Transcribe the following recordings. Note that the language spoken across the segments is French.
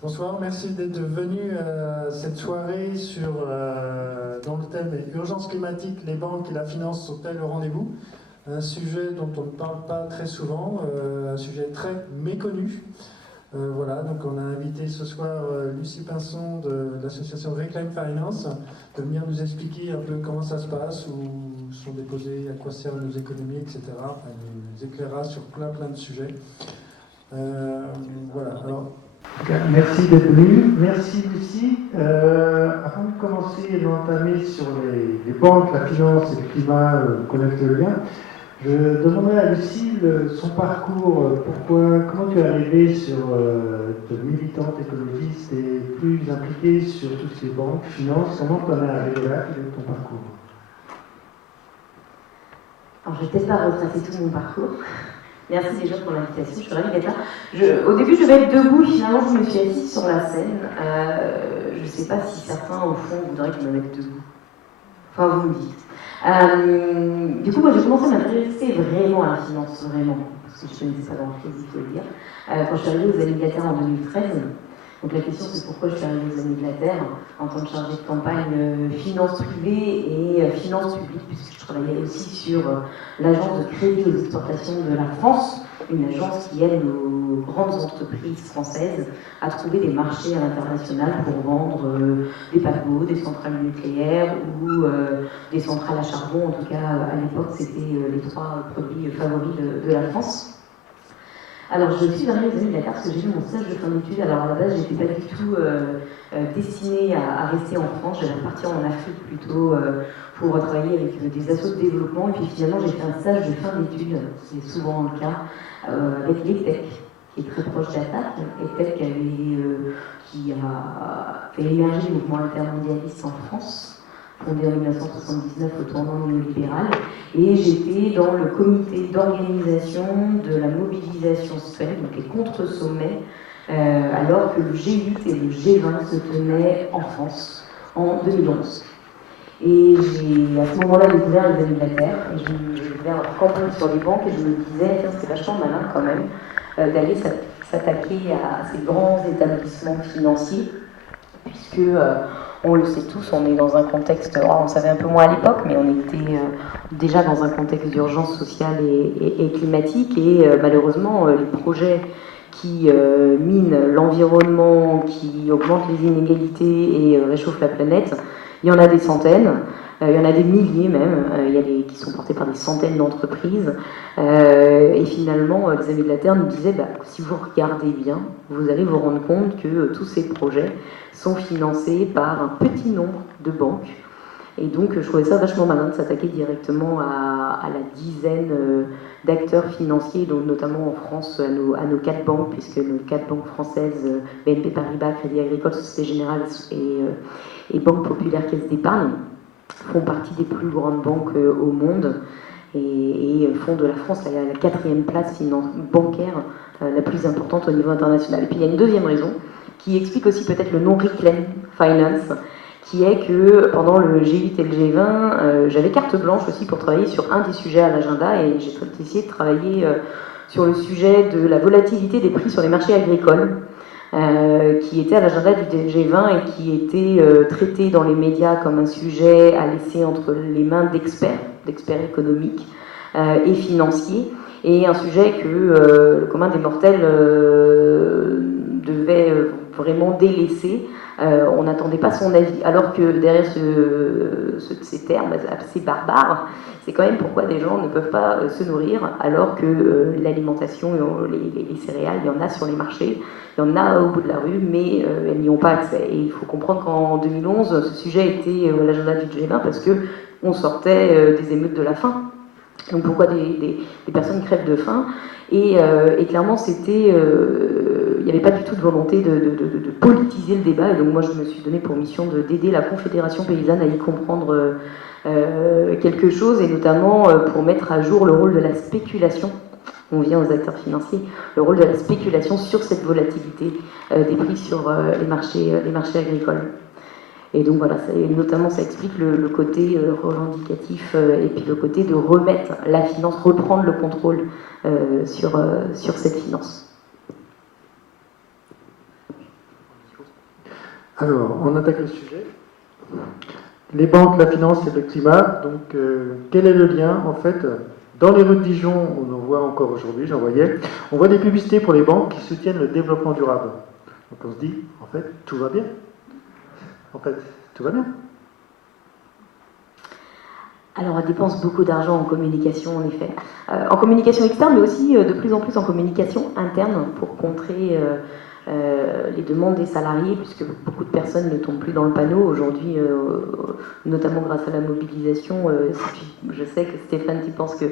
Bonsoir, merci d'être venu à cette soirée dont le thème est Urgence climatique, les banques et la finance sont-elles au rendez-vous? Un sujet dont on ne parle pas très souvent, un sujet très méconnu. Voilà, donc on a invité ce soir Lucie Pinson de l'association Reclaim Finance de venir nous expliquer un peu comment ça se passe, où sont déposées, à quoi servent nos économies, etc. Elle nous éclairera sur plein de sujets. Voilà, alors... Merci d'être venu. Merci Lucie. Avant de commencer d'entamer sur les banques, la finance et le climat, connaître le lien, je demanderai à Lucie son parcours. Comment tu es arrivée de militante écologiste et plus impliquée sur toutes ces banques, finances, comment tu en es arrivée là, quel est ton parcours? Alors je ne vais peut-être pas retracer tout mon parcours. Merci déjà pour l'invitation, je suis ravie d'être là. Au début, je vais être debout, finalement, je me suis assise sur la scène. Je ne sais pas si certains, au fond, voudraient que je me mette debout. Enfin, vous me dites. Du coup, moi, j'ai commencé à m'intéresser vraiment à la finance, vraiment, parce que je ne connaissais pas grand-chose, il faut le dire, quand je suis arrivée aux Amis de la Terre en 2013. Donc la question, c'est pourquoi je suis arrivée aux Amis de la Terre en tant que chargée de campagne finance privée et finance publique, puisque je travaillais aussi sur l'agence de crédit aux exportations de la France, une agence qui aide nos grandes entreprises françaises à trouver des marchés à l'international pour vendre des paquebots, des centrales nucléaires ou des centrales à charbon. En tout cas, à l'époque, c'était les trois produits favoris de la France. Alors, je suis arrivée aux Amis de la Terre parce que j'ai fait mon stage de fin d'études. Alors, à la base, je n'étais pas du tout destinée à rester en France. J'allais repartir en Afrique plutôt pour travailler avec des assos de développement. Et puis, finalement, j'ai fait un stage de fin d'études, c'est souvent le cas, avec l'ETEC, qui est très proche d'Attaque. ETEC qui a fait émerger le mouvement intermondialiste en France, fondé en 1979 au tournant néolibéral, et j'étais dans le comité d'organisation de la mobilisation citoyenne, donc les contre-sommets, alors que le G8 et le G20 se tenaient en France en 2011. Et j'ai à ce moment-là découvert les Amis de la Terre, et j'ai découvert leur campagne sur les banques, et je me disais, tiens, c'est vachement malin quand même d'aller s'attaquer à ces grands établissements financiers, puisque on le sait tous, on est dans un contexte, on savait un peu moins à l'époque, mais on était déjà dans un contexte d'urgence sociale et climatique, et malheureusement, les projets qui minent l'environnement, qui augmentent les inégalités et réchauffent la planète, il y en a des centaines. Il y en a des milliers même, qui sont portés par des centaines d'entreprises. Et finalement, les Amis de la Terre nous disaient, si vous regardez bien, vous allez vous rendre compte que tous ces projets sont financés par un petit nombre de banques. Et donc, je trouvais ça vachement malin de s'attaquer directement à la dizaine d'acteurs financiers, donc notamment en France, à nos 4 banques, puisque nos 4 banques françaises, BNP Paribas, Crédit Agricole, Société Générale et Banque Populaire Caisse d'Épargne, font partie des plus grandes banques au monde et font de la France la 4e place bancaire la plus importante au niveau international. Et puis il y a une deuxième raison qui explique aussi peut-être le nom Reclaim Finance, qui est que pendant le G8 et le G20, j'avais carte blanche aussi pour travailler sur un des sujets à l'agenda, et j'ai essayé de travailler sur le sujet de la volatilité des prix sur les marchés agricoles, qui était à l'agenda du G20 et qui était traité dans les médias comme un sujet à laisser entre les mains d'experts économiques et financiers, et un sujet que le commun des mortels devait vraiment délaisser. On n'attendait pas son avis, alors que derrière ces termes assez barbares, c'est quand même pourquoi des gens ne peuvent pas se nourrir, alors que l'alimentation, les céréales, il y en a sur les marchés, il y en a au bout de la rue, mais elles n'y ont pas accès. Et il faut comprendre qu'en 2011, ce sujet était à l'agenda du G20 parce qu'on sortait des émeutes de la faim. Donc pourquoi des personnes crèvent de faim, et clairement c'était il n'y avait pas du tout de volonté de politiser le débat, et donc moi je me suis donné pour mission d'aider la Confédération paysanne à y comprendre quelque chose, et notamment pour mettre à jour le rôle de la spéculation. On vient aux acteurs financiers, le rôle de la spéculation sur cette volatilité des prix sur les marchés agricoles. Et donc voilà, notamment ça explique le côté revendicatif et puis le côté de remettre la finance, reprendre le contrôle sur cette finance. Alors, on attaque le sujet. Les banques, la finance et le climat. Donc, quel est le lien en fait? Dans les rues de Dijon, on en voit encore aujourd'hui, j'en voyais, on voit des publicités pour les banques qui soutiennent le développement durable. Donc on se dit, en fait, tout va bien. En fait, tout va bien. Alors, on dépense beaucoup d'argent en communication, en effet. En communication externe, mais aussi de plus en plus en communication interne pour contrer les demandes des salariés, puisque beaucoup de personnes ne tombent plus dans le panneau. Aujourd'hui, notamment grâce à la mobilisation, je sais que Stéphane, tu penses que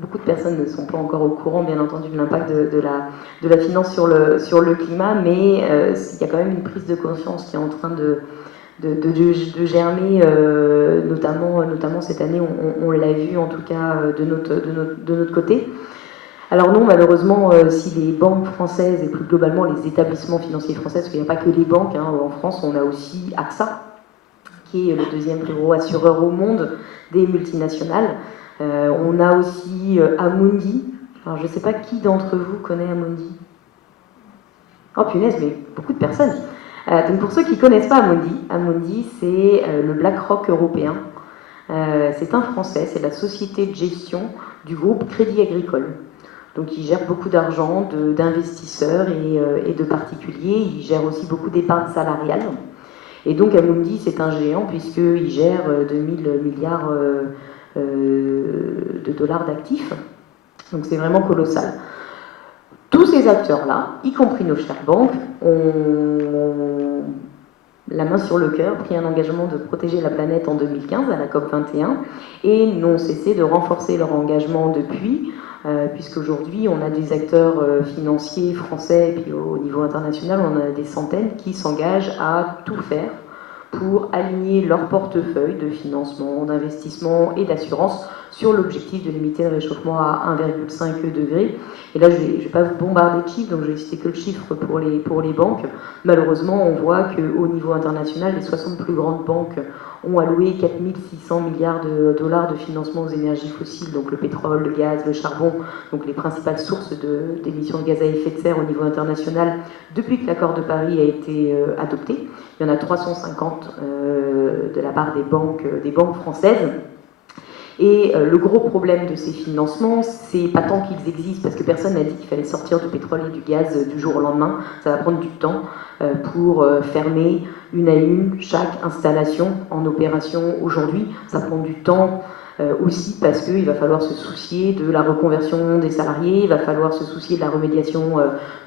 beaucoup de personnes ne sont pas encore au courant, bien entendu, de l'impact de la finance sur le climat, mais il y a quand même une prise de conscience qui est en train de germer, notamment cette année, on l'a vu en tout cas de notre côté. Alors non, malheureusement, si les banques françaises et plus globalement les établissements financiers français, parce qu'il n'y a pas que les banques, hein, en France on a aussi AXA, qui est le deuxième plus gros assureur au monde des multinationales. On a aussi Amundi. Alors je ne sais pas qui d'entre vous connaît Amundi. Oh punaise, mais beaucoup de personnes. Donc pour ceux qui ne connaissent pas Amundi, c'est le BlackRock européen. C'est un Français, c'est la société de gestion du groupe Crédit Agricole. Donc il gère beaucoup d'argent d'investisseurs et de particuliers. Il gère aussi beaucoup d'épargne salariale. Et donc Amundi, c'est un géant puisqu'il gère 2000 milliards de dollars d'actifs. Donc c'est vraiment colossal. Tous ces acteurs-là, y compris nos chères banques, ont la main sur le cœur, pris un engagement de protéger la planète en 2015 à la COP21 et n'ont cessé de renforcer leur engagement depuis, puisqu'aujourd'hui on a des acteurs financiers français et puis au niveau international on en a des centaines qui s'engagent à tout faire pour aligner leur portefeuille de financement, d'investissement et d'assurance sur l'objectif de limiter le réchauffement à 1,5 degré. Et là, je ne vais pas vous bombarder de chiffres, donc je vais citer que le chiffre pour les banques. Malheureusement, on voit qu'au niveau international, les 60 plus grandes banques ont alloué 4 600 milliards de dollars de financement aux énergies fossiles, donc le pétrole, le gaz, le charbon, donc les principales sources d'émissions de gaz à effet de serre au niveau international depuis que l'accord de Paris a été adopté. Il y en a 350 de la part des banques françaises. Et le gros problème de ces financements, c'est pas tant qu'ils existent, parce que personne n'a dit qu'il fallait sortir du pétrole et du gaz du jour au lendemain. Ça va prendre du temps pour fermer une à une chaque installation en opération aujourd'hui. Ça prend du temps aussi parce qu'il va falloir se soucier de la reconversion des salariés, il va falloir se soucier de la remédiation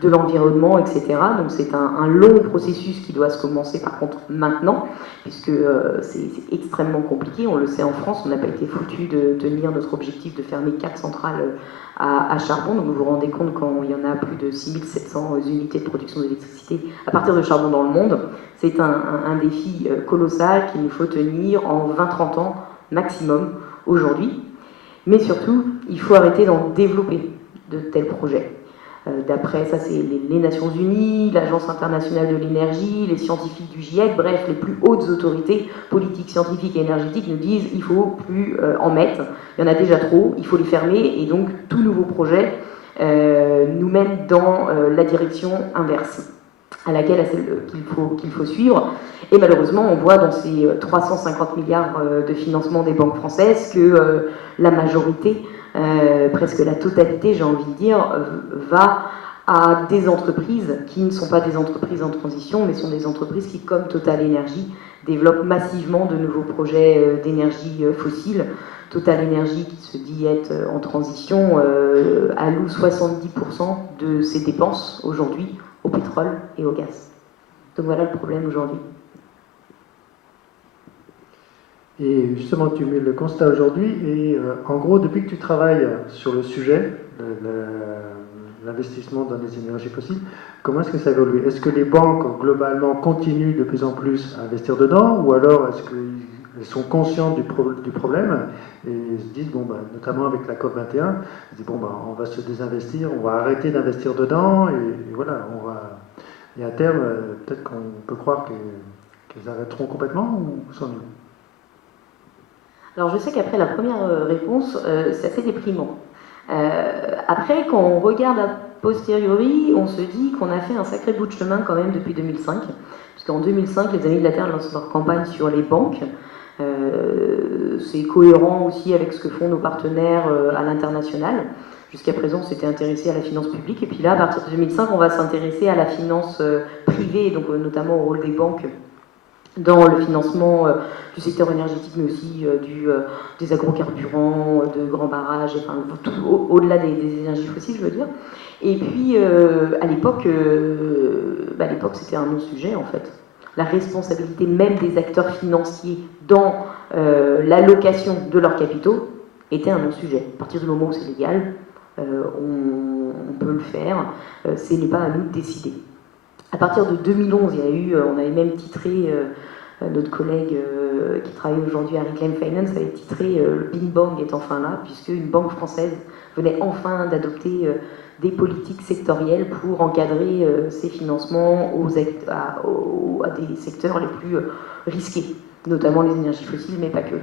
de l'environnement, etc. Donc c'est un long processus qui doit se commencer par contre maintenant, puisque c'est extrêmement compliqué. On le sait en France, on n'a pas été foutu de tenir notre objectif de fermer 4 centrales à charbon. Donc vous vous rendez compte quand il y en a plus de 6700 unités de production d'électricité à partir de charbon dans le monde, c'est un défi colossal qu'il nous faut tenir en 20-30 ans maximum aujourd'hui, mais surtout, il faut arrêter d'en développer de tels projets. D'après, ça c'est les Nations Unies, l'Agence internationale de l'énergie, les scientifiques du GIEC, bref, les plus hautes autorités politiques, scientifiques et énergétiques nous disent il ne faut plus en mettre, il y en a déjà trop, il faut les fermer, et donc tout nouveau projet nous mène dans la direction inverse à laquelle qu'il faut suivre. Et malheureusement, on voit dans ces 350 milliards de financement des banques françaises que la majorité, presque la totalité, j'ai envie de dire, va à des entreprises qui ne sont pas des entreprises en transition, mais sont des entreprises qui, comme Total Energy, développent massivement de nouveaux projets d'énergie fossile. Total Energy, qui se dit être en transition, alloue 70% de ses dépenses aujourd'hui au pétrole et au gaz. Donc voilà le problème aujourd'hui. Et justement, tu mets le constat aujourd'hui, et en gros, depuis que tu travailles sur le sujet, l'investissement dans les énergies fossiles, comment est-ce que ça évolue? Est-ce que les banques, globalement, continuent de plus en plus à investir dedans, ou alors est-ce qu'elles sont conscientes du problème, et se disent, bon, bah, notamment avec la COP21, ils disent, bon, bah, on va se désinvestir, on va arrêter d'investir dedans, et voilà, et à terme, peut-être qu'on peut croire qu'elles arrêteront complètement, ou sans nous? Alors je sais qu'après la première réponse, c'est assez déprimant. Après, quand on regarde posteriori, on se dit qu'on a fait un sacré bout de chemin quand même depuis 2005, puisqu'en 2005, les Amis de la Terre lancent leur campagne sur les banques. C'est cohérent aussi avec ce que font nos partenaires à l'international. Jusqu'à présent, on s'était intéressé à la finance publique, et puis là, à partir de 2005, on va s'intéresser à la finance privée, donc notamment au rôle des banques dans le financement du secteur énergétique, mais aussi des agrocarburants, de grands barrages, enfin, au-delà des énergies fossiles, je veux dire. Et puis, à l'époque, c'était un non-sujet, en fait. La responsabilité même des acteurs financiers dans l'allocation de leurs capitaux était un non-sujet. À partir du moment où c'est légal, on peut le faire, ce n'est pas à nous de décider. À partir de 2011, on avait même titré, notre collègue qui travaille aujourd'hui à Reclaim Finance avait titré le Bing Bang est enfin là, puisque une banque française venait enfin d'adopter des politiques sectorielles pour encadrer ses financements à des secteurs les plus risqués, notamment les énergies fossiles, mais pas que.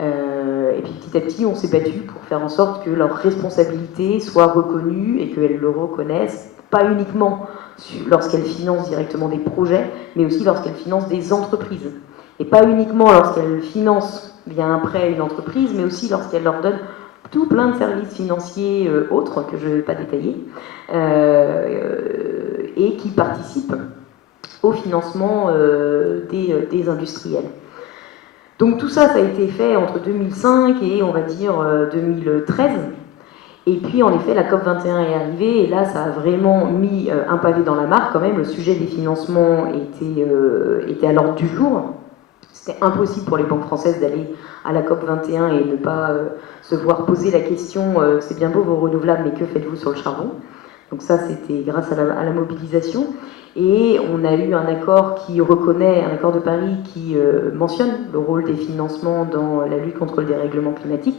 Et puis petit à petit, on s'est battu pour faire en sorte que leur responsabilité soit reconnue et qu'elles le reconnaissent, pas uniquement lorsqu'elles financent directement des projets, mais aussi lorsqu'elles financent des entreprises. Et pas uniquement lorsqu'elles financent via un prêt une entreprise, mais aussi lorsqu'elles leur donnent tout plein de services financiers autres, que je ne vais pas détailler, et qui participent au financement des industriels. Donc tout ça, ça a été fait entre 2005 et on va dire 2013. Et puis en effet, la COP21 est arrivée et là, ça a vraiment mis un pavé dans la mare quand même. Le sujet des financements était à l'ordre du jour. C'était impossible pour les banques françaises d'aller à la COP21 et ne pas se voir poser la question c'est bien beau vos renouvelables, mais que faites-vous sur le charbon? Donc ça, c'était grâce à la mobilisation. Et on a eu un accord qui reconnaît, un accord de Paris qui mentionne le rôle des financements dans la lutte contre le dérèglement climatique.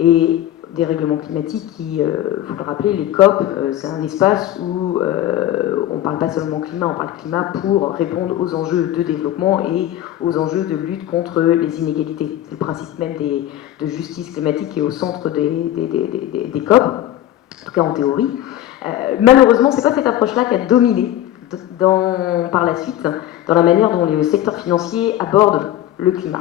Et dérèglement climatique qui, il faut le rappeler, les COP, c'est un espace où on ne parle pas seulement climat, on parle climat pour répondre aux enjeux de développement et aux enjeux de lutte contre les inégalités. C'est le principe même de justice climatique qui est au centre des COP, en tout cas en théorie. Malheureusement, ce n'est pas cette approche-là qui a dominé par la suite dans la manière dont les secteurs financiers abordent le climat.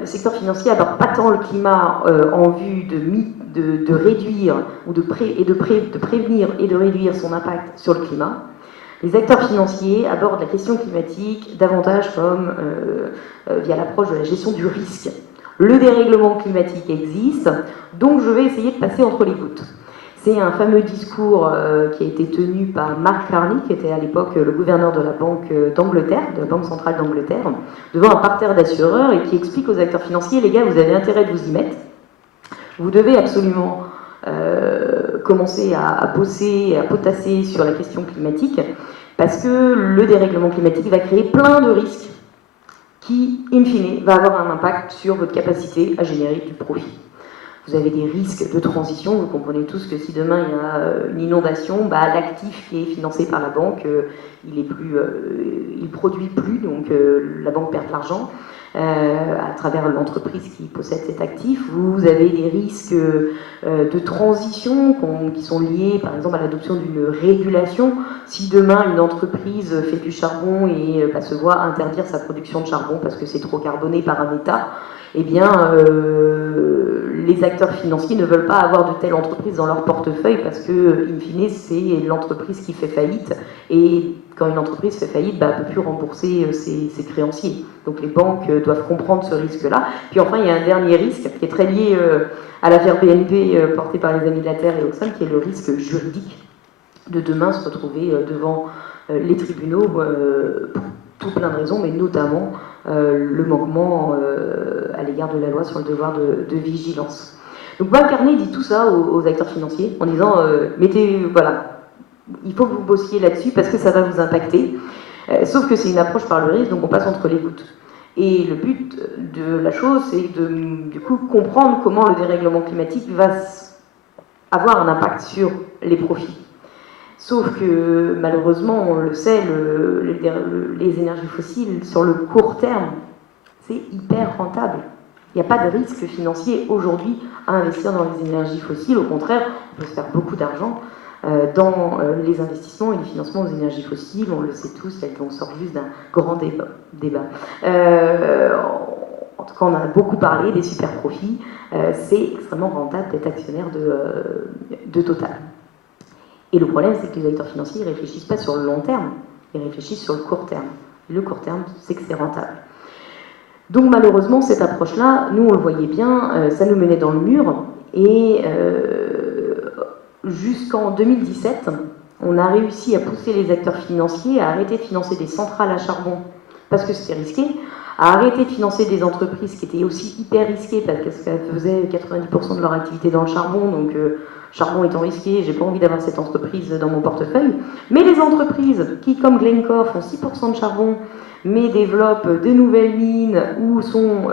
Le secteur financier n'aborde pas tant le climat en vue de réduire ou de prévenir et de réduire son impact sur le climat. Les acteurs financiers abordent la question climatique davantage comme via l'approche de la gestion du risque. Le dérèglement climatique existe, donc je vais essayer de passer entre les gouttes. C'est un fameux discours qui a été tenu par Mark Carney, qui était à l'époque le gouverneur de la Banque d'Angleterre, de la Banque centrale d'Angleterre, devant un parterre d'assureurs et qui explique aux acteurs financiers, les gars, vous avez intérêt de vous y mettre. Vous devez absolument commencer à bosser, à potasser sur la question climatique, parce que le dérèglement climatique va créer plein de risques qui, in fine, va avoir un impact sur votre capacité à générer du profit. Vous avez des risques de transition, vous comprenez tous que si demain il y a une inondation, l'actif qui est financé par la banque, il produit plus, donc la banque perd de l'argent à travers l'entreprise qui possède cet actif. Vous avez des risques de transition qui sont liés par exemple à l'adoption d'une régulation. Si demain une entreprise fait du charbon et se voit interdire sa production de charbon parce que c'est trop carboné par un État, eh bien, les acteurs financiers ne veulent pas avoir de telles entreprises dans leur portefeuille parce que, in fine, c'est l'entreprise qui fait faillite. Et quand une entreprise fait faillite, elle ne peut plus rembourser ses créanciers. Donc les banques doivent comprendre ce risque-là. Puis enfin, il y a un dernier risque qui est très lié à l'affaire BNP portée par les Amis de la Terre et Oxfam, qui est le risque juridique de demain se retrouver devant les tribunaux pour tout plein de raisons, mais notamment le manquement à l'égard de la loi sur le devoir de vigilance. Donc Mark Carney dit tout ça aux acteurs financiers en disant il faut que vous bossiez là-dessus parce que ça va vous impacter. Sauf que c'est une approche par le risque, donc on passe entre les gouttes. Et le but de la chose, c'est de du coup comprendre comment le dérèglement climatique va avoir un impact sur les profits. Sauf que, malheureusement, on le sait, les énergies fossiles, sur le court terme, c'est hyper rentable. Il n'y a pas de risque financier aujourd'hui à investir dans les énergies fossiles. Au contraire, on peut se faire beaucoup d'argent dans les investissements et les financements aux énergies fossiles. On le sait tous, on sort juste d'un grand débat. En tout cas, on en a beaucoup parlé des super profits. C'est extrêmement rentable d'être actionnaire de Total. Et le problème, c'est que les acteurs financiers ne réfléchissent pas sur le long terme, ils réfléchissent sur le court terme. Le court terme, c'est que c'est rentable. Donc malheureusement, cette approche-là, nous on le voyait bien, ça nous menait dans le mur. Et jusqu'en 2017, on a réussi à pousser les acteurs financiers à arrêter de financer des centrales à charbon parce que c'était risqué, à arrêter de financer des entreprises qui étaient aussi hyper risquées parce qu'elles faisaient 90% de leur activité dans le charbon, donc charbon étant risqué, j'ai pas envie d'avoir cette entreprise dans mon portefeuille. Mais les entreprises qui, comme Glencore, font 6% de charbon, mais développent de nouvelles mines ou sont,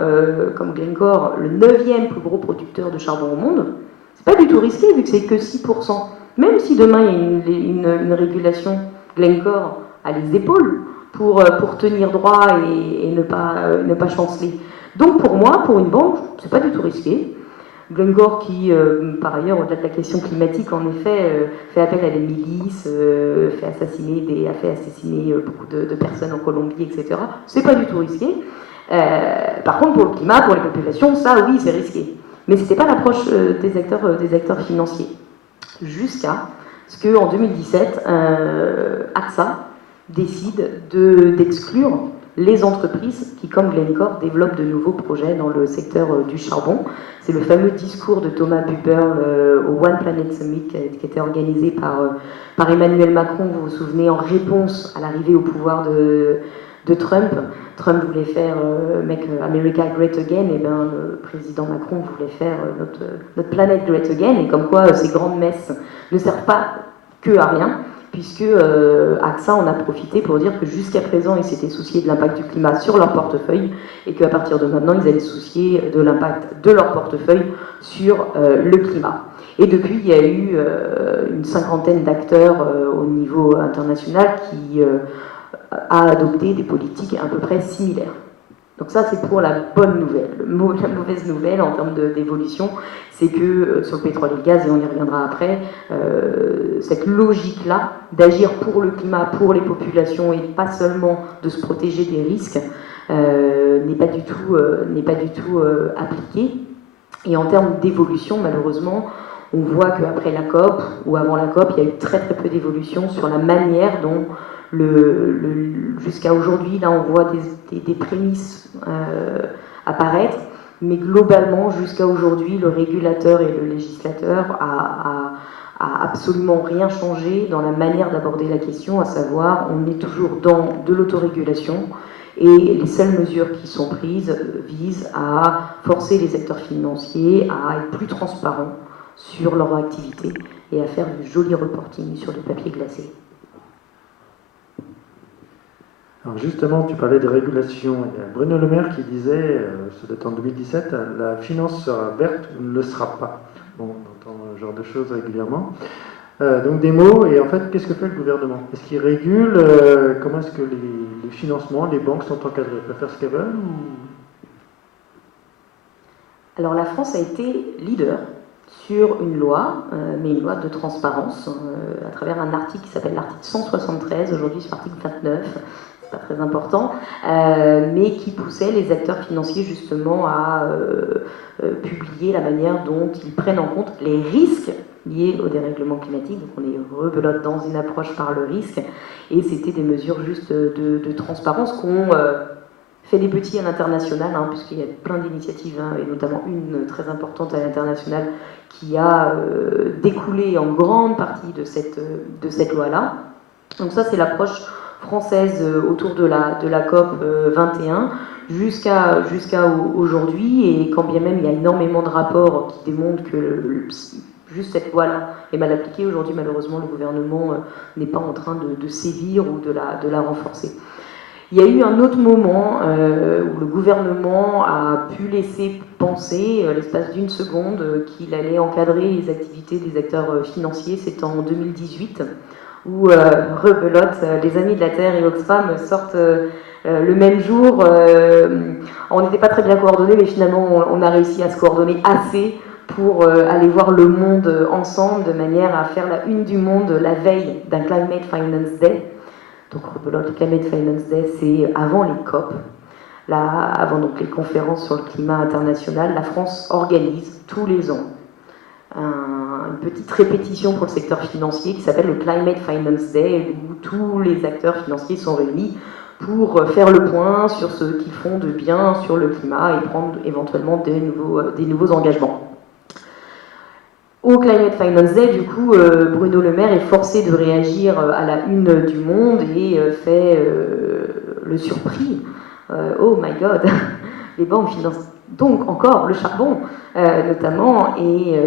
comme Glencore, le 9e plus gros producteur de charbon au monde, c'est pas du tout risqué vu que c'est que 6%. Même si demain il y a une régulation, Glencore a les épaules pour tenir droit et ne pas chanceler. Donc pour moi, pour une banque, c'est pas du tout risqué. Glencore qui, par ailleurs, au-delà de la question climatique, en effet, fait appel à des milices, a fait assassiner beaucoup de personnes en Colombie, etc. C'est pas du tout risqué. Par contre, pour le climat, pour les populations, ça, oui, c'est risqué. Mais c'était pas l'approche des acteurs financiers. Jusqu'à ce qu'en 2017, AXA décide d'exclure les entreprises qui, comme Glencore, développent de nouveaux projets dans le secteur du charbon. C'est le fameux discours de Thomas Buberl au One Planet Summit qui a été organisé par Emmanuel Macron, vous vous souvenez, en réponse à l'arrivée au pouvoir de Trump. Trump voulait faire Make America Great Again, et bien le président Macron voulait faire notre planète Great Again, et comme quoi ces grandes messes ne servent pas que à rien, puisque AXA en a profité pour dire que jusqu'à présent, ils s'étaient souciés de l'impact du climat sur leur portefeuille et qu'à partir de maintenant, ils allaient se soucier de l'impact de leur portefeuille sur le climat. Et depuis, il y a eu une cinquantaine d'acteurs au niveau international qui a adopté des politiques à peu près similaires. Donc ça, c'est pour la bonne nouvelle. La mauvaise nouvelle en termes d'évolution, c'est que sur le pétrole et le gaz, et on y reviendra après, cette logique-là d'agir pour le climat, pour les populations, et pas seulement de se protéger des risques, n'est pas du tout appliquée. Et en termes d'évolution, malheureusement, on voit qu'après la COP, ou avant la COP, il y a eu très très peu d'évolution sur la manière dont jusqu'à aujourd'hui, là on voit des prémices apparaître, mais globalement jusqu'à aujourd'hui, le régulateur et le législateur a absolument rien changé dans la manière d'aborder la question, à savoir on est toujours dans de l'autorégulation et les seules mesures qui sont prises visent à forcer les acteurs financiers à être plus transparents sur leur activité et à faire du joli reporting sur du papier glacé. Alors justement, tu parlais de régulation. Il y a Bruno Le Maire qui disait, ça date en 2017, la finance sera verte ou ne le sera pas. Bon, on entend ce genre de choses régulièrement. Donc des mots, et en fait, qu'est-ce que fait le gouvernement? Est-ce qu'il régule? Comment est-ce que les financements, les banques sont encadrées? Elles peuvent faire ce qu'elles veulent Alors la France a été leader sur une loi, mais une loi de transparence, à travers un article qui s'appelle l'article 173, aujourd'hui c'est l'article 29, c'est pas très important, mais qui poussait les acteurs financiers justement à publier la manière dont ils prennent en compte les risques liés au dérèglement climatique. Donc on est rebelote dans une approche par le risque, et c'était des mesures juste de transparence qu'on fait des petits à l'international, puisqu'il y a plein d'initiatives, et notamment une très importante à l'international qui a découlé en grande partie de cette loi-là. Donc ça, c'est l'approche française autour de la COP 21 jusqu'à aujourd'hui, et quand bien même il y a énormément de rapports qui démontrent que juste cette loi-là est mal appliquée, aujourd'hui malheureusement le gouvernement n'est pas en train de sévir ou de la renforcer. Il y a eu un autre moment où le gouvernement a pu laisser penser, l'espace d'une seconde, qu'il allait encadrer les activités des acteurs financiers. C'était en 2018, où rebelote, les Amis de la Terre et Oxfam sortent le même jour. On n'était pas très bien coordonnés, mais finalement on a réussi à se coordonner assez pour aller voir le monde ensemble de manière à faire la une du monde la veille d'un Climate Finance Day. Donc le Climate Finance Day, c'est avant les COP, avant donc les conférences sur le climat international. La France organise tous les ans une petite répétition pour le secteur financier qui s'appelle le Climate Finance Day, où tous les acteurs financiers sont réunis pour faire le point sur ce qu'ils font de bien sur le climat et prendre éventuellement des nouveaux engagements. Au Climate Finance Day, du coup, Bruno Le Maire est forcé de réagir à la une du Monde et fait le surpris. Oh my God, les banques financent donc encore le charbon, notamment, et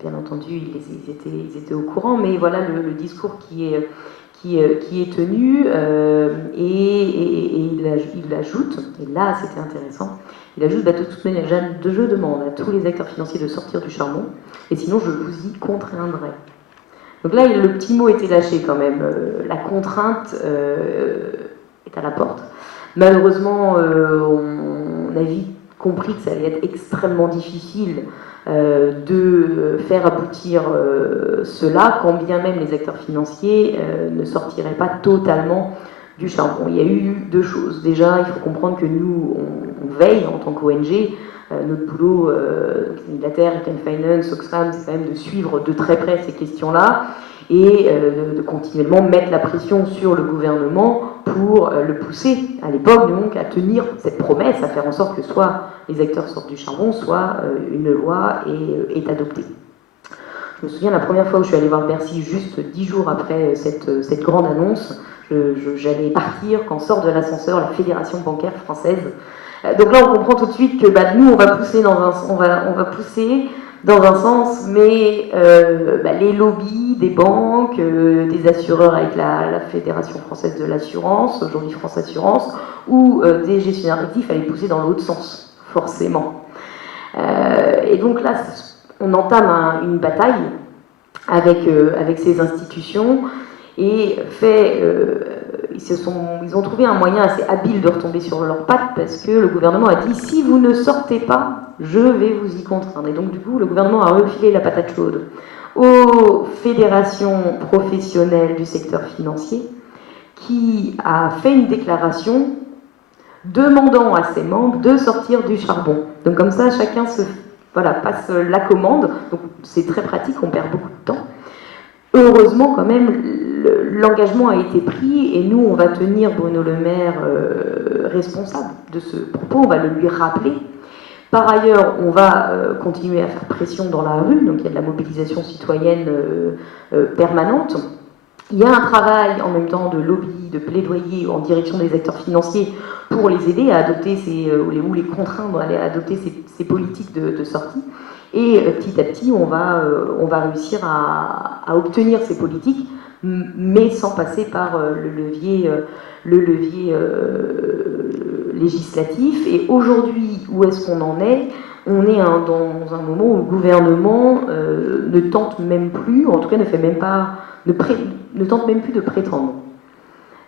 bien entendu, ils étaient au courant, mais voilà le discours qui est tenu, et il ajoute, et là c'était intéressant, il ajoute, de toute manière, je demande à tous les acteurs financiers de sortir du charbon, et sinon je vous y contraindrai. Donc là, le petit mot était lâché quand même, la contrainte est à la porte. Malheureusement, on a vite compris que ça allait être extrêmement difficile de faire aboutir cela, quand bien même les acteurs financiers ne sortiraient pas totalement du charbon. Il y a eu deux choses. Déjà, il faut comprendre que nous, on veille en tant qu'ONG. Notre boulot, Unilater, Econ Finance, Oxfam, c'est quand même de suivre de très près ces questions-là et de continuellement mettre la pression sur le gouvernement pour le pousser, à l'époque donc, à tenir cette promesse, à faire en sorte que soit les acteurs sortent du charbon, soit une loi est adoptée. Je me souviens la première fois où je suis allée voir Bercy, juste 10 jours après cette grande annonce, j'allais partir quand sort de l'ascenseur la Fédération bancaire française. Donc là, on comprend tout de suite que nous, on va pousser dans un sens, mais les lobbies des banques, des assureurs avec la Fédération française de l'assurance, aujourd'hui France Assurance, ou des gestionnaires d'actifs allaient pousser dans l'autre sens, forcément. Et donc là, on entame une bataille avec ces institutions et ils ont trouvé un moyen assez habile de retomber sur leurs pattes parce que le gouvernement a dit si vous ne sortez pas, je vais vous y contraindre. Et donc du coup, le gouvernement a refilé la patate chaude aux fédérations professionnelles du secteur financier qui a fait une déclaration demandant à ses membres de sortir du charbon. Donc comme ça, chacun passe la commande. Donc c'est très pratique, on perd beaucoup de temps. Heureusement, quand même, l'engagement a été pris et nous, on va tenir Bruno Le Maire responsable de ce propos, on va le lui rappeler. Par ailleurs, on va continuer à faire pression dans la rue, donc il y a de la mobilisation citoyenne permanente. Il y a un travail en même temps de lobby, de plaidoyer en direction des acteurs financiers pour les aider à adopter ou les contraindre à adopter ces politiques de sortie. Et petit à petit, on va réussir à obtenir ces politiques, mais sans passer par le levier législatif. Et aujourd'hui, où est-ce qu'on en est ? On est dans un moment où le gouvernement ne tente même plus, en tout cas ne tente même plus de prétendre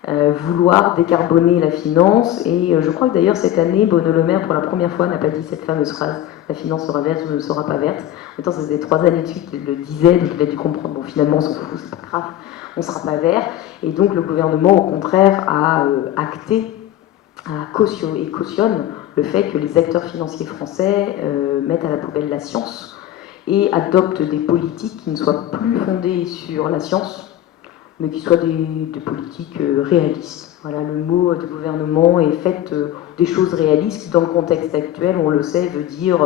vouloir décarboner la finance. Et je crois que d'ailleurs cette année, Bruno Le Maire, pour la première fois, n'a pas dit cette fameuse phrase « la finance sera verte ou ne sera pas verte ». En même temps, ça faisait 3 années de suite qu'il le disait, donc il a dû comprendre, bon finalement on s'en fout, c'est pas grave, on sera pas vert. Et donc le gouvernement, au contraire, a acté, cautionne le fait que les acteurs financiers français mettent à la poubelle la science et adoptent des politiques qui ne soient plus fondées sur la science, mais qui soient des politiques réalistes. Voilà, le mot du gouvernement est fait des choses réalistes qui, dans le contexte actuel, on le sait, veut dire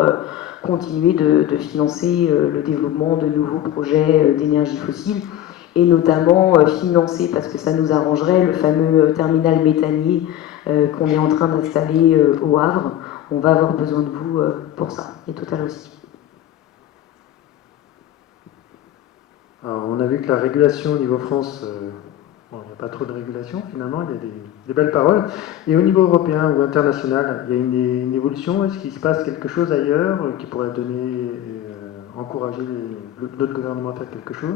continuer de financer le développement de nouveaux projets d'énergie fossile, et notamment financer, parce que ça nous arrangerait, le fameux terminal méthanier qu'on est en train d'installer au Havre. On va avoir besoin de vous pour ça, et Total aussi. Alors, on a vu que la régulation au niveau France, il n'y a pas trop de régulation finalement, il y a des belles paroles. Et au niveau européen ou international, il y a une évolution. Est-ce qu'il se passe quelque chose ailleurs qui pourrait encourager notre gouvernement à faire quelque chose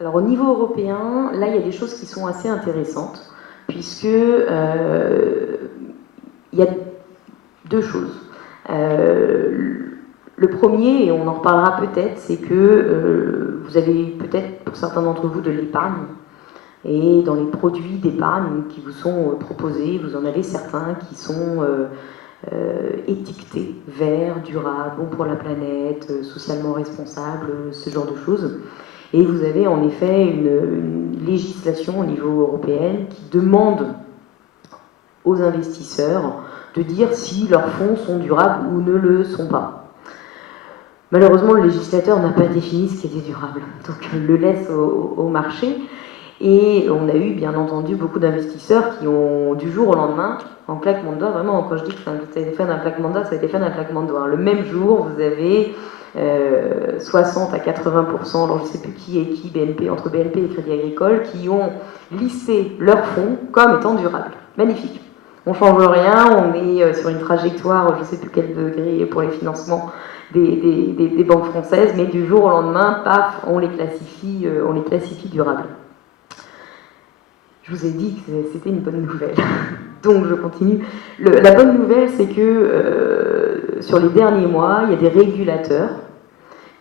Alors au niveau européen, là il y a des choses qui sont assez intéressantes, puisque il y a deux choses. Le premier, et on en reparlera peut-être, c'est que vous avez peut-être, pour certains d'entre vous, de l'épargne. Et dans les produits d'épargne qui vous sont proposés, vous en avez certains qui sont étiquetés verts, durables, bons pour la planète, socialement responsables, ce genre de choses. Et vous avez en effet une législation au niveau européen qui demande aux investisseurs de dire si leurs fonds sont durables ou ne le sont pas. Malheureusement, le législateur n'a pas défini ce qui était durable, donc il le laisse au marché. Et on a eu, bien entendu, beaucoup d'investisseurs qui ont, du jour au lendemain, en claquement de doigts, vraiment, quand je dis que ça a été fait d'un claquement de doigts, ça a été fait d'un claquement de doigts. Le même jour, vous avez 60 à 80%, alors je ne sais plus qui est qui, BNP, entre BNP et Crédit Agricole, qui ont listé leurs fonds comme étant durables. Magnifique. On ne change rien, on est sur une trajectoire, je ne sais plus quel degré pour les financements des banques françaises, mais du jour au lendemain, paf, on les classifie durables. Je vous ai dit que c'était une bonne nouvelle. Donc je continue. La bonne nouvelle, c'est que sur les derniers mois, il y a des régulateurs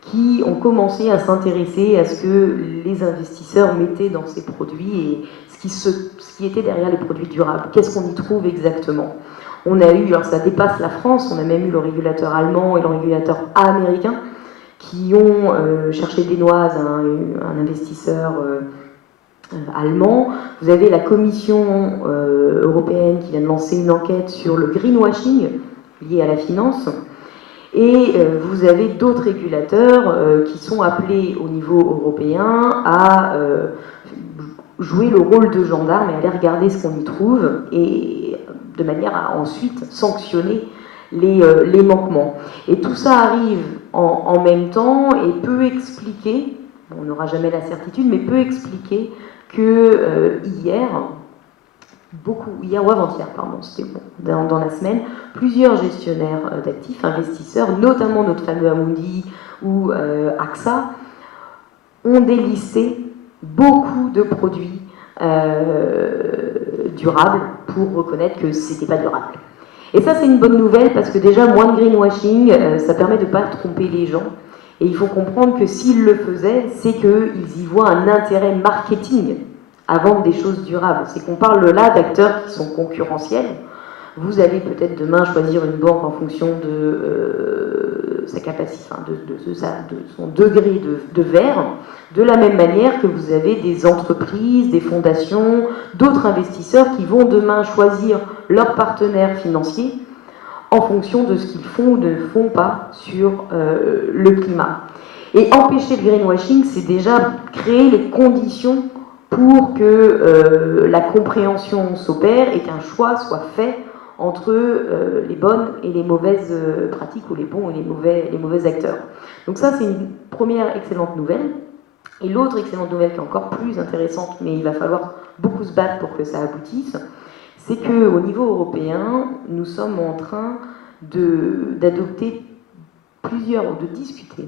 qui ont commencé à s'intéresser à ce que les investisseurs mettaient dans ces produits et ce qui était derrière les produits durables. Qu'est-ce qu'on y trouve exactement? On a eu, alors ça dépasse la France, on a même eu le régulateur allemand et le régulateur américain qui ont cherché des noises à un investisseur allemand. Vous avez la Commission européenne qui vient de lancer une enquête sur le greenwashing lié à la finance. Et vous avez d'autres régulateurs qui sont appelés au niveau européen à jouer le rôle de gendarme et aller regarder ce qu'on y trouve et de manière à ensuite sanctionner les manquements. Et tout ça arrive en même temps et peut expliquer, on n'aura jamais la certitude, mais peut expliquer que hier ou avant-hier, pardon, c'était bon, dans la semaine, plusieurs gestionnaires d'actifs, investisseurs, notamment notre fameux Amundi ou AXA, ont délisté beaucoup de produits durables pour reconnaître que c'était pas durable. Et ça, c'est une bonne nouvelle parce que déjà, moins de greenwashing, ça permet de ne pas tromper les gens. Et il faut comprendre que s'ils le faisaient, c'est qu'ils y voient un intérêt marketing à vendre des choses durables. C'est qu'on parle là d'acteurs qui sont concurrentiels. Vous allez peut-être demain choisir une banque en fonction de sa capacité, de son degré de verre, de la même manière que vous avez des entreprises, des fondations, d'autres investisseurs qui vont demain choisir leurs partenaires financiers en fonction de ce qu'ils font ou ne font pas sur le climat. Et empêcher le greenwashing, c'est déjà créer les conditions pour que la compréhension s'opère et qu'un choix soit fait entre les bonnes et les mauvaises pratiques, ou les bons et les mauvais acteurs. Donc ça, c'est une première excellente nouvelle. Et l'autre excellente nouvelle qui est encore plus intéressante, mais il va falloir beaucoup se battre pour que ça aboutisse, c'est qu'au niveau européen, nous sommes en train d'adopter de discuter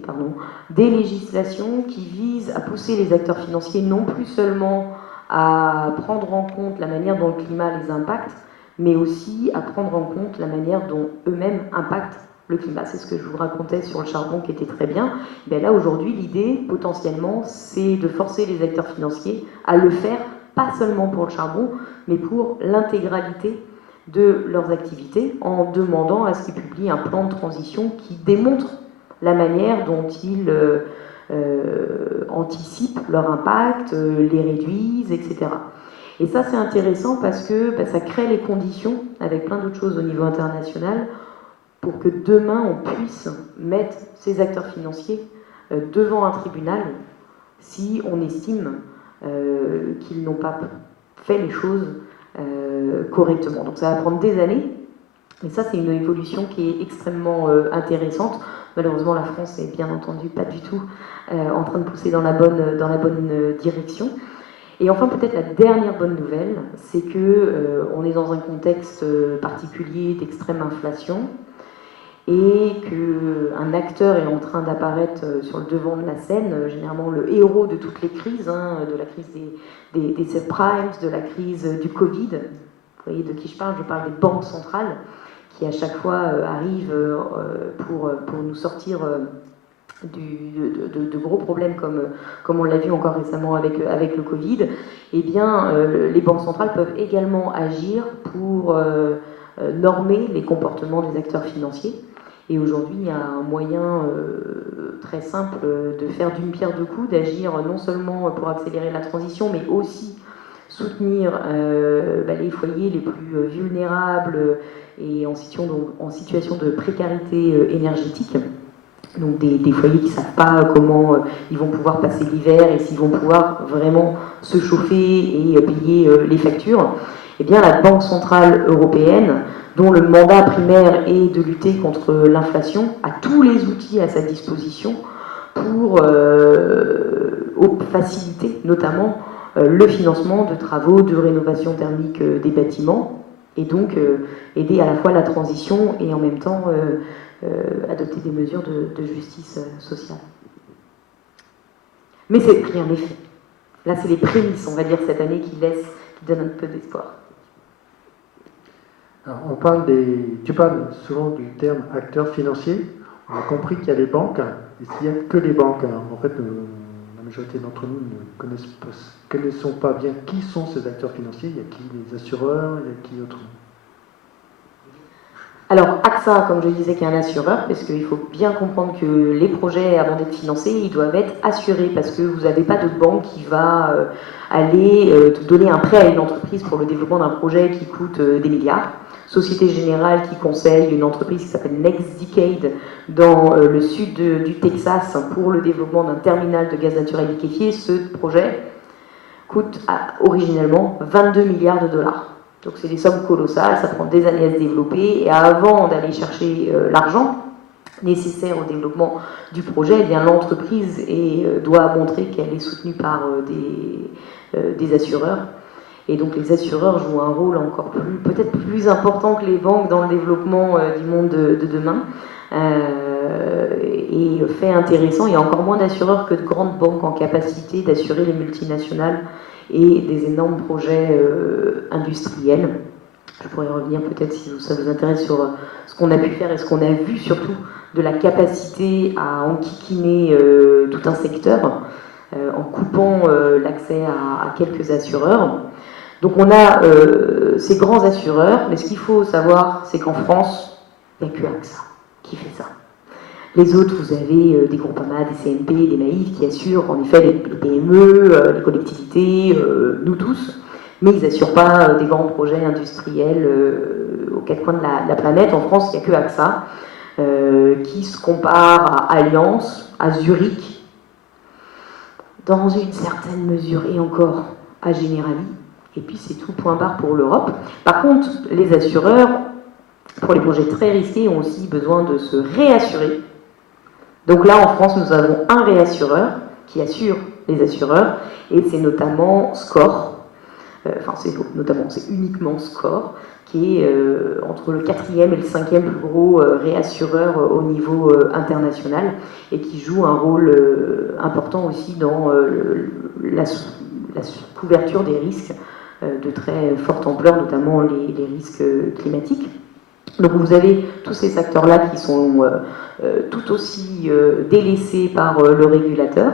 des législations qui visent à pousser les acteurs financiers non plus seulement à prendre en compte la manière dont le climat les impacte, mais aussi à prendre en compte la manière dont eux-mêmes impactent le climat. C'est ce que je vous racontais sur le charbon qui était très bien. Ben là, aujourd'hui, l'idée, potentiellement, c'est de forcer les acteurs financiers à le faire, pas seulement pour le charbon, mais pour l'intégralité de leurs activités, en demandant à ce qu'ils publient un plan de transition qui démontre la manière dont ils anticipent leur impact, les réduisent, etc. Et ça, c'est intéressant parce que ça crée les conditions, avec plein d'autres choses au niveau international, pour que demain, on puisse mettre ces acteurs financiers devant un tribunal si on estime qu'ils n'ont pas fait les choses correctement. Donc ça va prendre des années, mais ça, c'est une évolution qui est extrêmement intéressante. Malheureusement, la France est bien entendu pas du tout en train de pousser dans la bonne direction. Et enfin, peut-être la dernière bonne nouvelle, c'est que on est dans un contexte particulier d'extrême inflation et qu'un acteur est en train d'apparaître sur le devant de la scène, généralement le héros de toutes les crises, de la crise des subprimes, de la crise du Covid. Vous voyez de qui je parle des banques centrales qui à chaque fois arrivent pour nous sortir de gros problèmes comme on l'a vu encore récemment avec le Covid, eh bien, les banques centrales peuvent également agir pour normer les comportements des acteurs financiers. Et aujourd'hui, il y a un moyen très simple de faire d'une pierre deux coups, d'agir non seulement pour accélérer la transition, mais aussi soutenir les foyers les plus vulnérables et en situation de précarité énergétique. Donc des foyers qui ne savent pas comment ils vont pouvoir passer l'hiver et s'ils vont pouvoir vraiment se chauffer et payer les factures. Eh bien, la Banque Centrale Européenne, dont le mandat primaire est de lutter contre l'inflation, a tous les outils à sa disposition pour faciliter notamment le financement de travaux de rénovation thermique des bâtiments et donc aider à la fois la transition et en même temps adopter des mesures de justice sociale. Mais rien n'est fait. Là, c'est les prémices, on va dire, cette année qui donnent un peu d'espoir. Alors, tu parles souvent du terme acteur financier. On a compris qu'il y a les banques, et s'il n'y a que les banques, en fait, la majorité d'entre nous ne connaissons pas bien qui sont ces acteurs financiers. Il y a qui les assureurs, il y a qui autres. Alors, AXA, comme je disais, qui est un assureur, parce qu'il faut bien comprendre que les projets, avant d'être financés, ils doivent être assurés, parce que vous n'avez pas de banque qui va aller donner un prêt à une entreprise pour le développement d'un projet qui coûte des milliards. Société Générale qui conseille une entreprise qui s'appelle NextDecade dans le sud du Texas pour le développement d'un terminal de gaz naturel liquéfié. Ce projet coûte originellement 22 milliards de dollars. Donc c'est des sommes colossales, ça prend des années à se développer, et avant d'aller chercher l'argent nécessaire au développement du projet, eh bien l'entreprise doit montrer qu'elle est soutenue par des assureurs. Et donc les assureurs jouent un rôle encore peut-être plus important que les banques dans le développement du monde de demain. Et fait intéressant, il y a encore moins d'assureurs que de grandes banques en capacité d'assurer les multinationales et des énormes projets industriels. Je pourrais revenir peut-être si ça vous intéresse sur ce qu'on a pu faire et ce qu'on a vu surtout de la capacité à enquiquiner tout un secteur en coupant l'accès à quelques assureurs. Donc on a ces grands assureurs, mais ce qu'il faut savoir, c'est qu'en France, il n'y a que AXA qui fait ça. Les autres, vous avez des Groupama, des CNP, des Maïf qui assurent en effet les PME, les collectivités, nous tous, mais ils n'assurent pas des grands projets industriels aux quatre coins de la planète. En France, il n'y a que AXA qui se compare à Allianz, à Zurich, dans une certaine mesure, et encore à Generali, et puis c'est tout, point barre pour l'Europe. Par contre, les assureurs, pour les projets très risqués, ont aussi besoin de se réassurer. Donc là, en France, nous avons un réassureur qui assure les assureurs, et c'est notamment SCOR, c'est uniquement SCOR, qui est entre le 4e et le 5e plus gros réassureur au niveau international, et qui joue un rôle important aussi dans la couverture des risques de très forte ampleur, notamment les risques climatiques. Donc vous avez tous ces acteurs-là qui sont tout aussi délaissés par le régulateur.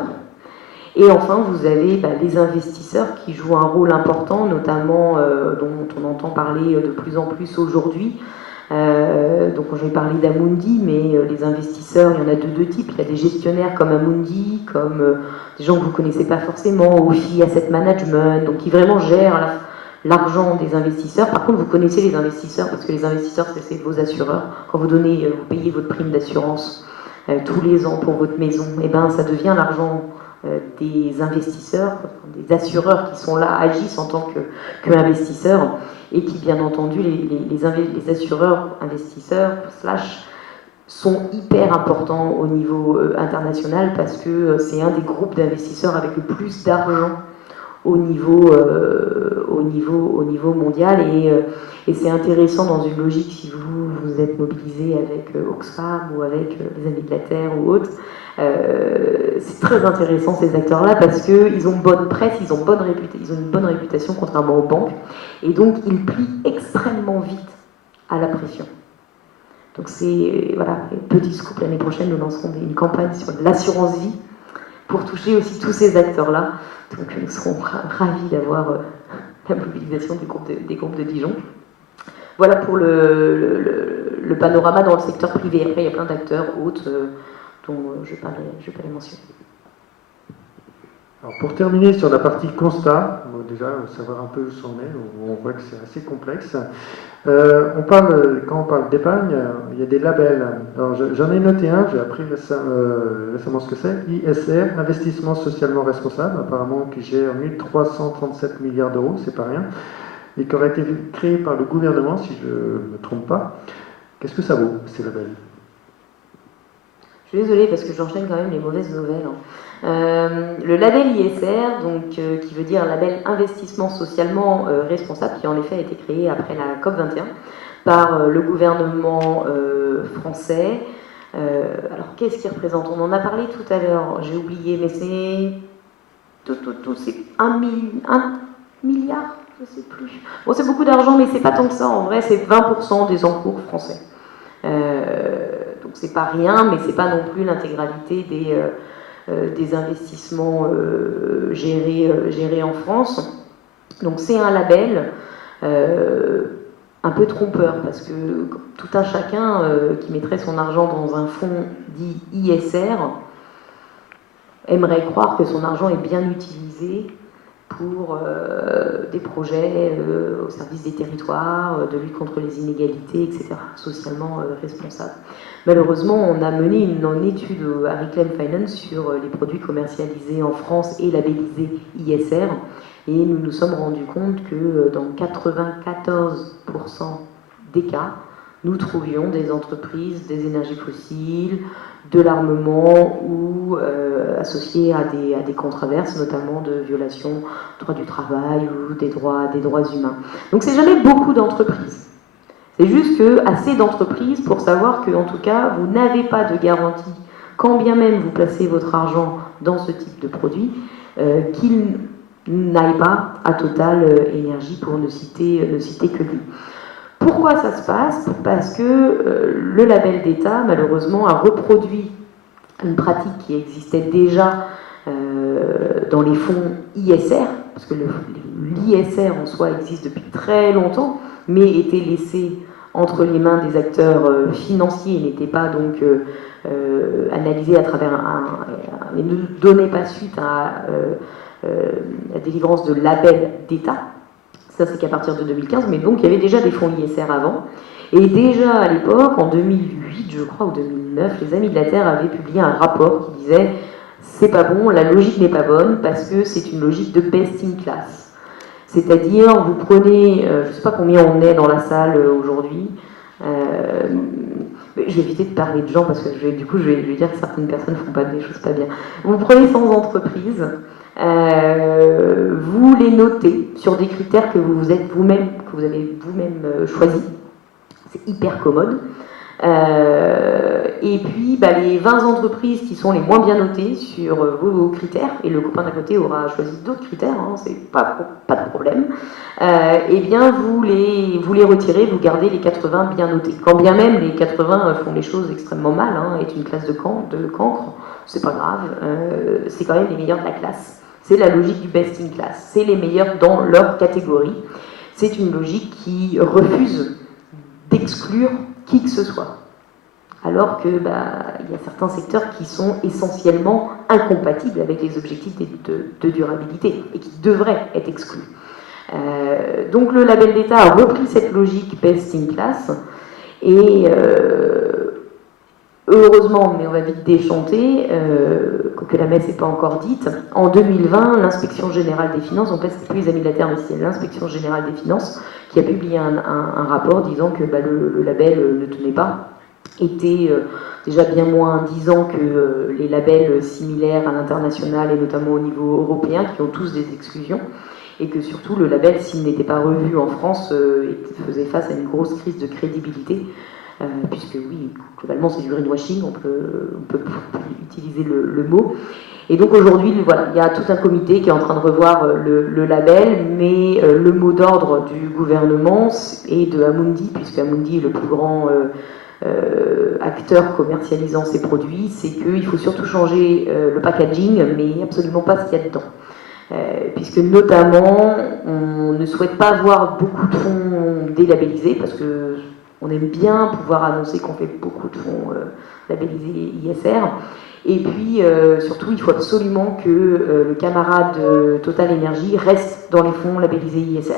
Et enfin, vous avez les investisseurs qui jouent un rôle important, notamment dont on entend parler de plus en plus aujourd'hui. Donc je vais parler d'Amundi, mais les investisseurs, il y en a de deux types. Il y a des gestionnaires comme Amundi, comme des gens que vous ne connaissez pas forcément, OFI Asset Management, donc qui vraiment gèrent l'argent des investisseurs. Par contre, vous connaissez les investisseurs, parce que les investisseurs, c'est vos assureurs. Quand vous payez votre prime d'assurance tous les ans pour votre maison, et ça devient l'argent des investisseurs, des assureurs qui sont là, agissent en tant qu'investisseurs, et qui, bien entendu, les assureurs investisseurs sont hyper importants au niveau international, parce que c'est un des groupes d'investisseurs avec le plus d'argent au niveau mondial, et c'est intéressant dans une logique, si vous êtes mobilisé avec Oxfam ou avec les Amis de la Terre ou autres, c'est très intéressant ces acteurs-là, parce qu'ils ont bonne presse, ils ont une bonne réputation contrairement aux banques, et donc ils plient extrêmement vite à la pression. Donc c'est, voilà, petit scoop, l'année prochaine, nous lancerons une campagne sur l'assurance vie pour toucher aussi tous ces acteurs-là. Donc nous serons ravis d'avoir la mobilisation des groupes de Dijon. Voilà pour le panorama dans le secteur privé. Après, il y a plein d'acteurs autres dont je ne vais pas les mentionner. Alors pour terminer sur la partie constat, bon, déjà savoir un peu où ça en est, on voit que c'est assez complexe. Quand on parle d'épargne, il y a des labels. Alors j'en ai noté un, j'ai appris récemment ce que c'est, ISR, Investissement Socialement Responsable, apparemment qui gère 1337 milliards d'euros, c'est pas rien, et qui aurait été créé par le gouvernement, si je ne me trompe pas. Qu'est-ce que ça vaut, ces labels? Je suis désolée parce que j'enchaîne quand même les mauvaises nouvelles. Le label ISR, donc, qui veut dire label investissement socialement responsable, qui en effet a été créé après la COP21 par le gouvernement français. Alors qu'est-ce qu'il représente? On en a parlé tout à l'heure, j'ai oublié, mais c'est c'est 1 milliard, je ne sais plus. Bon, c'est beaucoup d'argent, mais c'est pas tant que ça. En vrai, c'est 20% des encours français. Donc c'est pas rien, mais c'est pas non plus l'intégralité des investissements gérés en France. Donc c'est un label un peu trompeur, parce que tout un chacun qui mettrait son argent dans un fonds dit ISR aimerait croire que son argent est bien utilisé pour des projets au service des territoires, de lutte contre les inégalités, etc., socialement responsables. Malheureusement, on a mené une étude à Reclaim Finance sur les produits commercialisés en France et labellisés ISR, et nous nous sommes rendus compte que dans 94% des cas, nous trouvions des entreprises des énergies fossiles, de l'armement ou associées à des controverses, notamment de violations du droit du travail ou des droits humains. Donc c'est jamais beaucoup d'entreprises. C'est juste que assez d'entreprises pour savoir que, en tout cas, vous n'avez pas de garantie, quand bien même vous placez votre argent dans ce type de produit, qu'il n'aille pas à Total Énergie, pour ne citer que lui. Pourquoi ça se passe? Parce que le label d'État, malheureusement, a reproduit une pratique qui existait déjà dans les fonds ISR, parce que l'ISR en soi existe depuis très longtemps, mais était laissé entre les mains des acteurs financiers et n'était pas donc analysé à travers et ne donnait pas suite à la délivrance de labels d'État. Ça, c'est qu'à partir de 2015, mais donc il y avait déjà des fonds ISR avant. Et déjà à l'époque, en 2008, je crois, ou 2009, les Amis de la Terre avaient publié un rapport qui disait « c'est pas bon, la logique n'est pas bonne parce que c'est une logique de best in class ». C'est-à-dire, vous prenez, je ne sais pas combien on est dans la salle aujourd'hui, je vais éviter de parler de gens parce que du coup je vais dire que certaines personnes ne font pas des choses pas bien. Vous prenez 100 entreprises, vous les notez sur des critères que vous avez vous-même choisis. C'est hyper commode. Et puis les 20 entreprises qui sont les moins bien notées sur vos critères, et le copain d'à côté aura choisi d'autres critères, hein, c'est pas de problème, et bien vous les retirez, vous gardez les 80 bien notés. Quand bien même les 80 font les choses extrêmement mal, hein, est une classe de cancre, c'est pas grave, c'est quand même les meilleurs de la classe. C'est la logique du best in class, c'est les meilleurs dans leur catégorie. C'est une logique qui refuse d'exclure qui que ce soit. Alors que il y a certains secteurs qui sont essentiellement incompatibles avec les objectifs de durabilité et qui devraient être exclus. Donc le label d'État a repris cette logique best in class et heureusement, mais on va vite déchanter, que la messe n'est pas encore dite, en 2020, l'Inspection Générale des Finances, en fait c'est plus les Amis de la Terre, mais c'est l'Inspection Générale des Finances qui a publié un rapport disant que le label ne tenait pas, était déjà bien moins 10 ans que les labels similaires à l'international et notamment au niveau européen qui ont tous des exclusions, et que surtout le label, s'il n'était pas revu en France, faisait face à une grosse crise de crédibilité, puisque oui, globalement c'est du greenwashing, on peut utiliser le mot. Et donc aujourd'hui, voilà, il y a tout un comité qui est en train de revoir le label, mais le mot d'ordre du gouvernement et de Amundi, puisque Amundi est le plus grand acteur commercialisant ces produits, c'est qu'il faut surtout changer le packaging, mais absolument pas ce qu'il y a dedans. Puisque notamment, on ne souhaite pas voir beaucoup de fonds délabellisés, parce que on aime bien pouvoir annoncer qu'on fait beaucoup de fonds labellisés ISR. Et puis, surtout, il faut absolument que le camarade Total Energy reste dans les fonds labellisés ISR.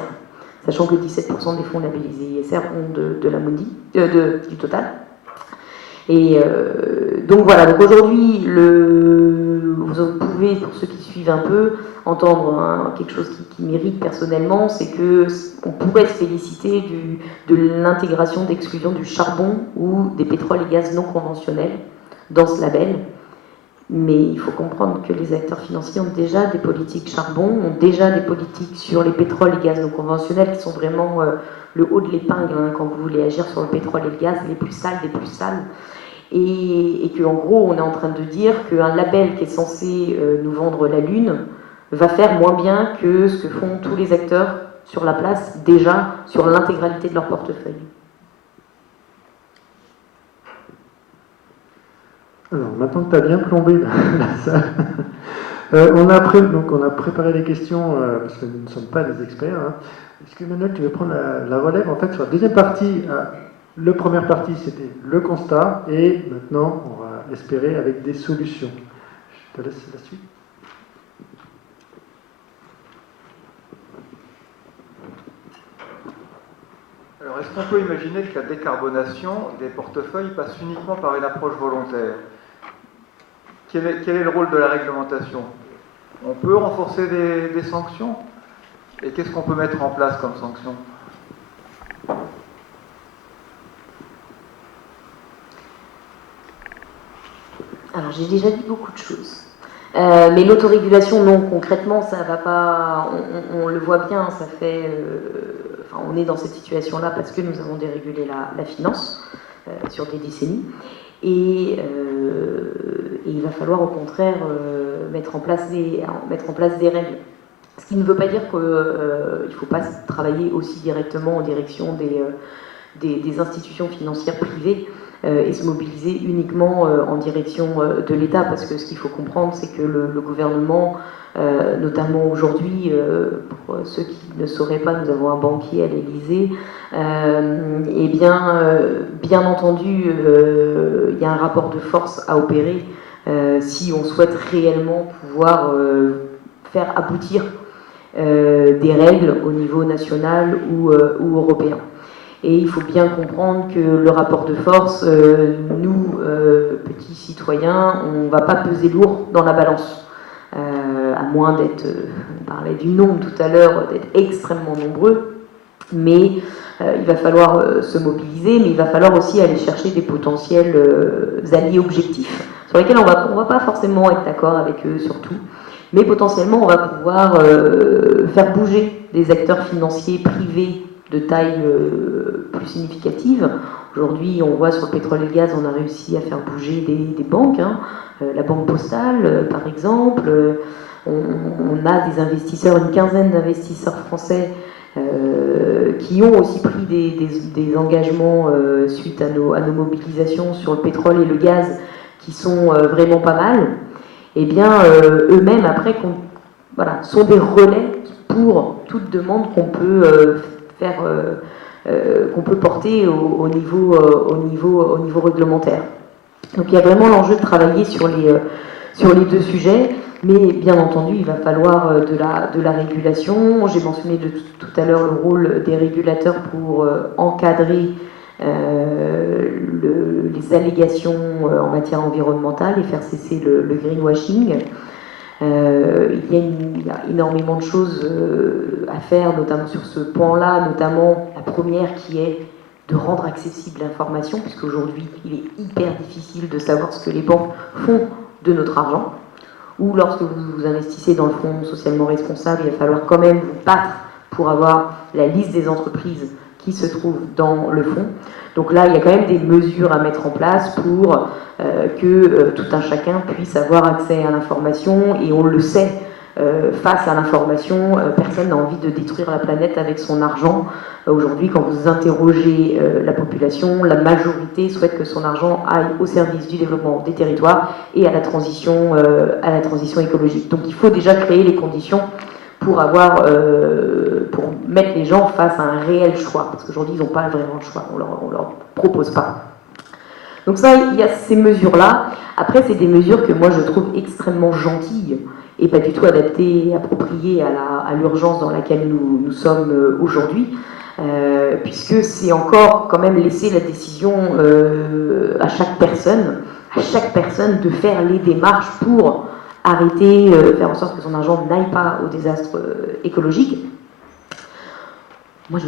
Sachant que 17% des fonds labellisés ISR ont de l'Amundi, du Total. Et donc voilà, donc aujourd'hui, vous pouvez, pour ceux qui suivent un peu, entendre quelque chose qui m'irrite personnellement, c'est qu'on pourrait se féliciter de l'intégration d'exclusion du charbon ou des pétroles et gaz non conventionnels dans ce label. Mais il faut comprendre que les acteurs financiers ont déjà des politiques charbon, ont déjà des politiques sur les pétroles et gaz non conventionnels qui sont vraiment le haut de l'épingle hein, quand vous voulez agir sur le pétrole et le gaz, les plus sales des plus sales. Et qu'en gros, on est en train de dire qu'un label qui est censé nous vendre la Lune va faire moins bien que ce que font tous les acteurs sur la place, déjà sur l'intégralité de leur portefeuille. Alors, maintenant que tu as bien plombé la salle, on a préparé les questions, parce que nous ne sommes pas des experts. Hein. Est-ce que Manuel, tu veux prendre la relève? En fait, sur la deuxième partie, la première partie, c'était le constat, et maintenant, on va espérer avec des solutions. Je te laisse la suite. Alors, est-ce qu'on peut imaginer que la décarbonation des portefeuilles passe uniquement par une approche volontaire? Quel est le rôle de la réglementation? On peut renforcer des sanctions? Et qu'est-ce qu'on peut mettre en place comme sanctions? Alors, j'ai déjà dit beaucoup de choses. Mais l'autorégulation, non, concrètement, ça va pas. On le voit bien, ça fait. On est dans cette situation-là parce que nous avons dérégulé la finance sur des décennies. Et il va falloir au contraire mettre en place des règles. Ce qui ne veut pas dire qu'il ne faut pas travailler aussi directement en direction des institutions financières privées et se mobiliser uniquement en direction de l'État, parce que ce qu'il faut comprendre, c'est que le gouvernement, notamment aujourd'hui, pour ceux qui ne sauraient pas, nous avons un banquier à l'Élysée, et bien entendu, il y a un rapport de force à opérer si on souhaite réellement pouvoir faire aboutir des règles au niveau national ou européen. Et il faut bien comprendre que le rapport de force, nous, petits citoyens, on ne va pas peser lourd dans la balance. À moins d'être, on parlait du nombre tout à l'heure, d'être extrêmement nombreux. Mais il va falloir se mobiliser, mais il va falloir aussi aller chercher des potentiels alliés objectifs, sur lesquels on va pas forcément être d'accord avec eux surtout. Mais potentiellement, on va pouvoir faire bouger des acteurs financiers privés de taille plus significative. Aujourd'hui, on voit sur le pétrole et le gaz, on a réussi à faire bouger des banques, hein. La Banque Postale, par exemple. On a des investisseurs, une quinzaine d'investisseurs français qui ont aussi pris des engagements suite à nos mobilisations sur le pétrole et le gaz qui sont vraiment pas mal. Eh bien, eux-mêmes, après, sont des relais pour toute demande qu'on peut qu'on peut porter au niveau réglementaire. Donc il y a vraiment l'enjeu de travailler sur les deux sujets, mais bien entendu il va falloir de la régulation. J'ai mentionné tout à l'heure le rôle des régulateurs pour encadrer les allégations en matière environnementale et faire cesser le greenwashing. Il y a énormément de choses à faire, notamment sur ce point-là, notamment la première qui est de rendre accessible l'information, puisqu'aujourd'hui il est hyper difficile de savoir ce que les banques font de notre argent, ou lorsque vous investissez dans le fonds socialement responsable, il va falloir quand même vous battre pour avoir la liste des entreprises qui se trouvent dans le fonds. Donc là, il y a quand même des mesures à mettre en place pour que tout un chacun puisse avoir accès à l'information, et on le sait, face à l'information, personne n'a envie de détruire la planète avec son argent. Aujourd'hui, quand vous interrogez la population, la majorité souhaite que son argent aille au service du développement des territoires et à la transition écologique. Donc il faut déjà créer les conditions pour mettre les gens face à un réel choix, parce qu'aujourd'hui ils n'ont pas vraiment le choix, on leur propose pas. Donc ça, il y a ces mesures-là. Après, c'est des mesures que moi je trouve extrêmement gentilles et pas du tout adaptées et appropriées à l'urgence dans laquelle nous sommes aujourd'hui, puisque c'est encore quand même laisser la décision à chaque personne de faire les démarches pour arrêter, faire en sorte que son argent n'aille pas au désastre écologique. Moi,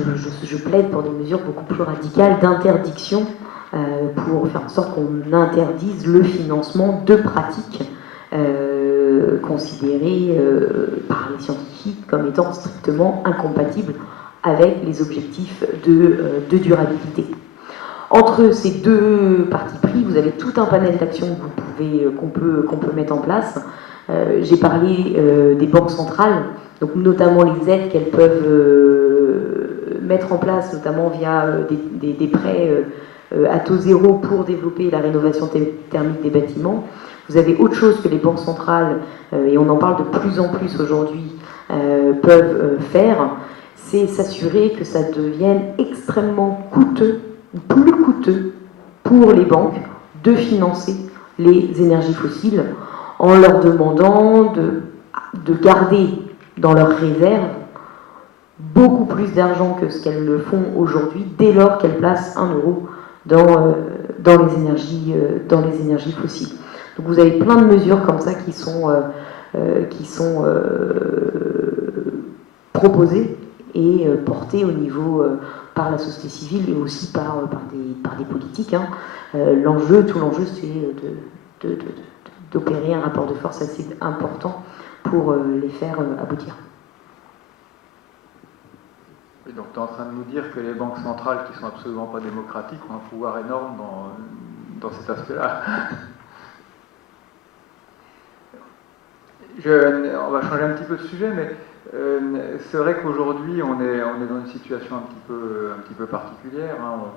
je plaide pour des mesures beaucoup plus radicales d'interdiction pour faire en sorte qu'on interdise le financement de pratiques considérées par les scientifiques comme étant strictement incompatibles avec les objectifs de durabilité. Entre ces deux partis pris, vous avez tout un panel d'actions qu'on peut mettre en place. J'ai parlé des banques centrales, donc notamment les aides qu'elles peuvent mettre en place, notamment via des prêts à taux zéro pour développer la rénovation thermique des bâtiments. Vous avez autre chose que les banques centrales, et on en parle de plus en plus aujourd'hui, peuvent faire, c'est s'assurer que ça devienne extrêmement coûteux, plus coûteux pour les banques de financer les énergies fossiles en leur demandant de garder dans leurs réserves beaucoup plus d'argent que ce qu'elles le font aujourd'hui dès lors qu'elles placent 1 euro dans les énergies fossiles. Donc vous avez plein de mesures comme ça qui sont proposées et portées au niveau par la société civile et aussi par des politiques. Hein. Tout l'enjeu, c'est d'opérer un rapport de force assez important pour les faire aboutir. Et donc tu es en train de nous dire que les banques centrales, qui ne sont absolument pas démocratiques, ont un pouvoir énorme dans cet aspect-là. On va changer un petit peu de sujet, mais c'est vrai qu'aujourd'hui on est dans une situation un petit peu particulière. Hein.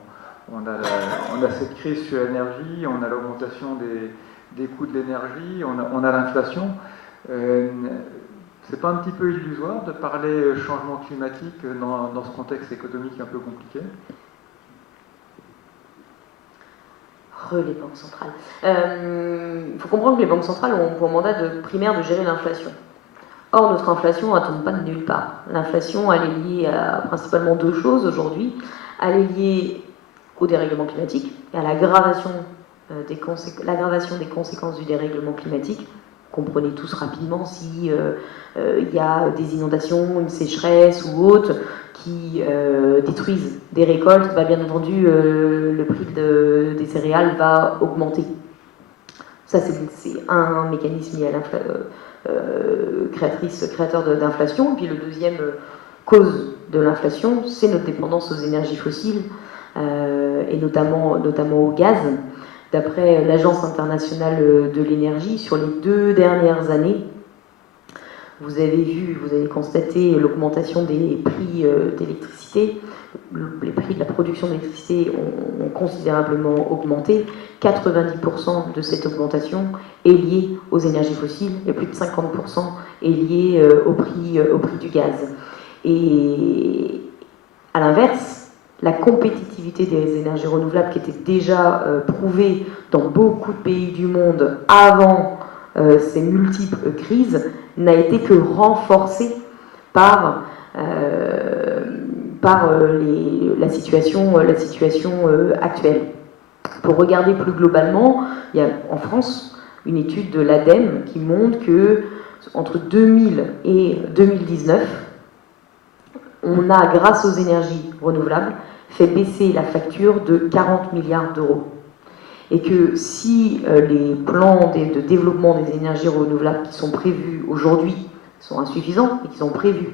On a cette crise sur l'énergie, on a l'augmentation des coûts de l'énergie, on a l'inflation. C'est pas un petit peu illusoire de parler changement climatique dans ce contexte économique un peu compliqué ? Les banques centrales. Il faut comprendre que les banques centrales ont pour mandat primaire de gérer l'inflation. Or, notre inflation ne tombe pas de nulle part. L'inflation, elle est liée à principalement deux choses aujourd'hui. Elle est liée au dérèglement climatique et à l'aggravation des conséquences du dérèglement climatique. Comprenez tous rapidement si il y a des inondations, une sécheresse ou autre qui détruisent des récoltes, bien entendu le prix des céréales va augmenter. Ça c'est un mécanisme lié à créateur d'inflation. Puis le deuxième cause de l'inflation, c'est notre dépendance aux énergies fossiles et notamment au gaz. D'après l'Agence internationale de l'énergie, sur les 2 dernières années, vous avez constaté l'augmentation des prix d'électricité. Les prix de la production d'électricité ont considérablement augmenté. 90% de cette augmentation est liée aux énergies fossiles et plus de 50% est liée au prix du gaz. Et à l'inverse, la compétitivité des énergies renouvelables qui était déjà prouvée dans beaucoup de pays du monde avant ces multiples crises n'a été que renforcée par la situation actuelle. Pour regarder plus globalement, il y a en France une étude de l'ADEME qui montre que entre 2000 et 2019, on a, grâce aux énergies renouvelables, fait baisser la facture de 40 milliards d'euros. Et que si les plans de développement des énergies renouvelables qui sont prévus aujourd'hui sont insuffisants et qui sont prévus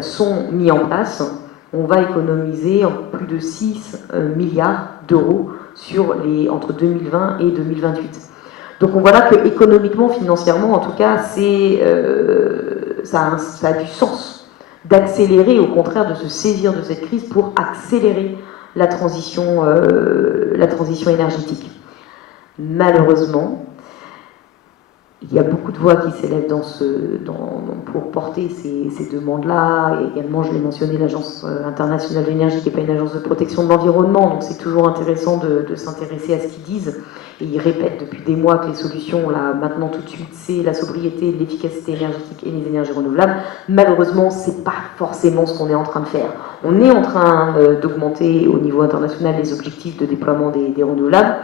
sont mis en place, on va économiser plus de 6 milliards d'euros entre 2020 et 2028. Donc on voit là que économiquement, financièrement, en tout cas, ça a du sens d'accélérer, au contraire de se saisir de cette crise pour accélérer la transition énergétique. Malheureusement, il y a beaucoup de voix qui s'élèvent pour porter ces demandes-là. Et également, je l'ai mentionné, l'Agence internationale de l'énergie, qui n'est pas une agence de protection de l'environnement, donc c'est toujours intéressant de s'intéresser à ce qu'ils disent. Et ils répètent depuis des mois que les solutions, là, maintenant tout de suite, c'est la sobriété, l'efficacité énergétique et les énergies renouvelables. Malheureusement, ce n'est pas forcément ce qu'on est en train de faire. On est en train d'augmenter au niveau international les objectifs de déploiement des renouvelables,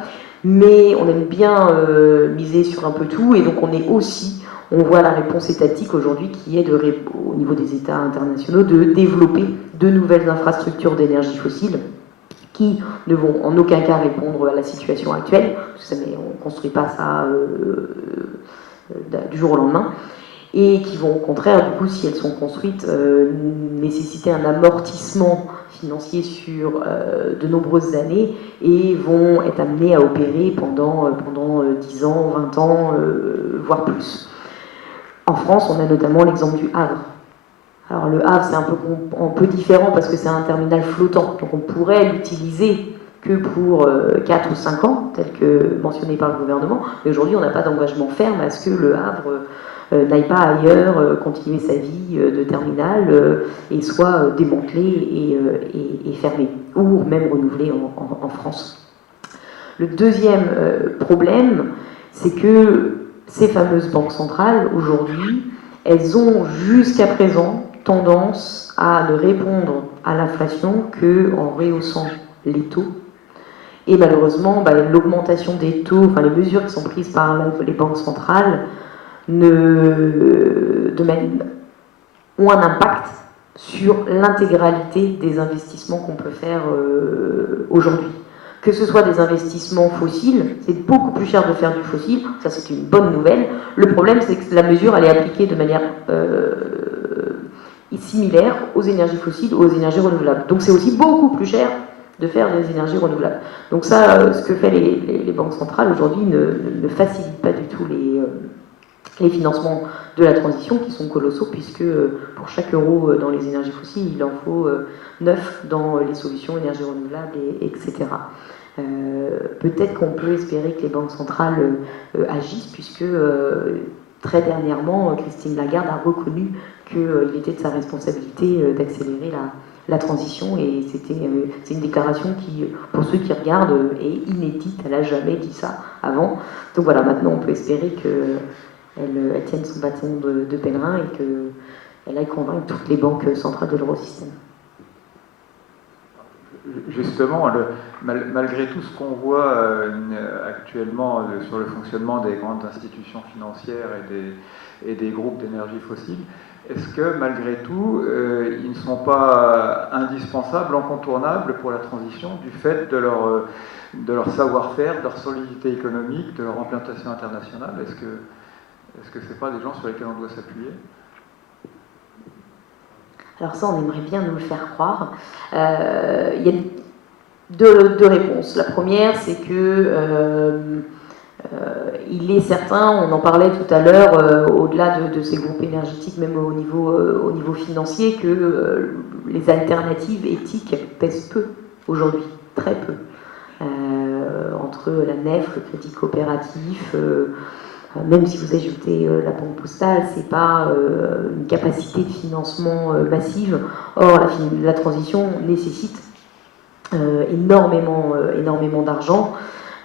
mais on aime bien miser sur un peu tout, et donc on voit la réponse étatique aujourd'hui qui est, au niveau des États internationaux, de développer de nouvelles infrastructures d'énergie fossile qui ne vont en aucun cas répondre à la situation actuelle, parce que on ne construit pas ça du jour au lendemain, et qui vont au contraire, du coup, si elles sont construites, nécessiter un amortissement financier sur de nombreuses années et vont être amenées à opérer pendant 10 ans, 20 ans, voire plus. En France, on a notamment l'exemple du Havre. Alors le Havre, c'est un peu différent parce que c'est un terminal flottant, donc on pourrait l'utiliser que pour 4 ou 5 ans, tel que mentionné par le gouvernement, mais aujourd'hui on n'a pas d'engagement ferme à ce que le Havre n'aille pas ailleurs, continuer sa vie de terminal et soit démantelé et fermé, ou même renouvelé en France. Le deuxième problème, c'est que ces fameuses banques centrales, aujourd'hui, elles ont jusqu'à présent tendance à ne répondre à l'inflation qu'en rehaussant les taux. Et malheureusement, l'augmentation des taux, enfin les mesures qui sont prises par les banques centrales ont un impact sur l'intégralité des investissements qu'on peut faire aujourd'hui. Que ce soit des investissements fossiles, c'est beaucoup plus cher de faire du fossile, ça c'est une bonne nouvelle. Le problème, c'est que la mesure, elle est appliquée de manière similaire aux énergies fossiles ou aux énergies renouvelables. Donc c'est aussi beaucoup plus cher de faire des énergies renouvelables. Donc ça, ce que fait les banques centrales aujourd'hui ne facilite pas du tout les financements de la transition, qui sont colossaux, puisque pour chaque euro dans les énergies fossiles, il en faut 9 dans les solutions énergies renouvelables, etc. Peut-être qu'on peut espérer que les banques centrales agissent, puisque très dernièrement, Christine Lagarde a reconnu qu'il était de sa responsabilité d'accélérer la transition, et c'est une déclaration qui, pour ceux qui regardent, est inédite. Elle n'a jamais dit ça avant. Donc voilà, maintenant on peut espérer qu'elle tienne son bâton de pèlerin et qu'elle aille convaincre toutes les banques centrales de l'Eurosystème. Justement, malgré tout ce qu'on voit actuellement sur le fonctionnement des grandes institutions financières et des groupes d'énergie fossile, est-ce que malgré tout, ils ne sont pas indispensables, incontournables pour la transition du fait de leur savoir-faire, de leur solidité économique, de leur implantation internationale? Est-ce que ce n'est pas des gens sur lesquels on doit s'appuyer? Alors ça, on aimerait bien nous le faire croire. Il y a deux réponses. La première, c'est que il est certain, on en parlait tout à l'heure, au-delà de ces groupes énergétiques, même au niveau financier, que les alternatives éthiques pèsent peu aujourd'hui, très peu. Entre la nef, le crédit coopératif, même si vous ajoutez la banque postale, c'est pas une capacité de financement massive. Or, la transition nécessite énormément d'argent,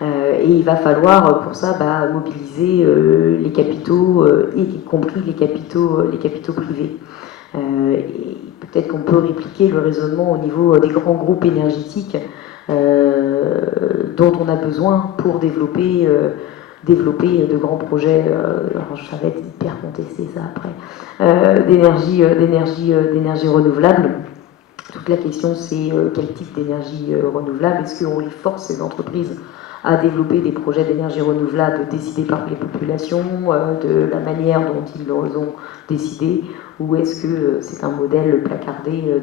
et il va falloir pour ça mobiliser les capitaux, y compris les capitaux privés. Et peut-être qu'on peut répliquer le raisonnement au niveau des grands groupes énergétiques dont on a besoin pour développer de grands projets, alors ça va être hyper contesté ça après, d'énergie renouvelable. Toute la question, c'est quel type d'énergie renouvelable? Est-ce qu'on les force, ces entreprises, à développer des projets d'énergie renouvelable décidés par les populations, de la manière dont ils ont décidé, ou est-ce que c'est un modèle placardé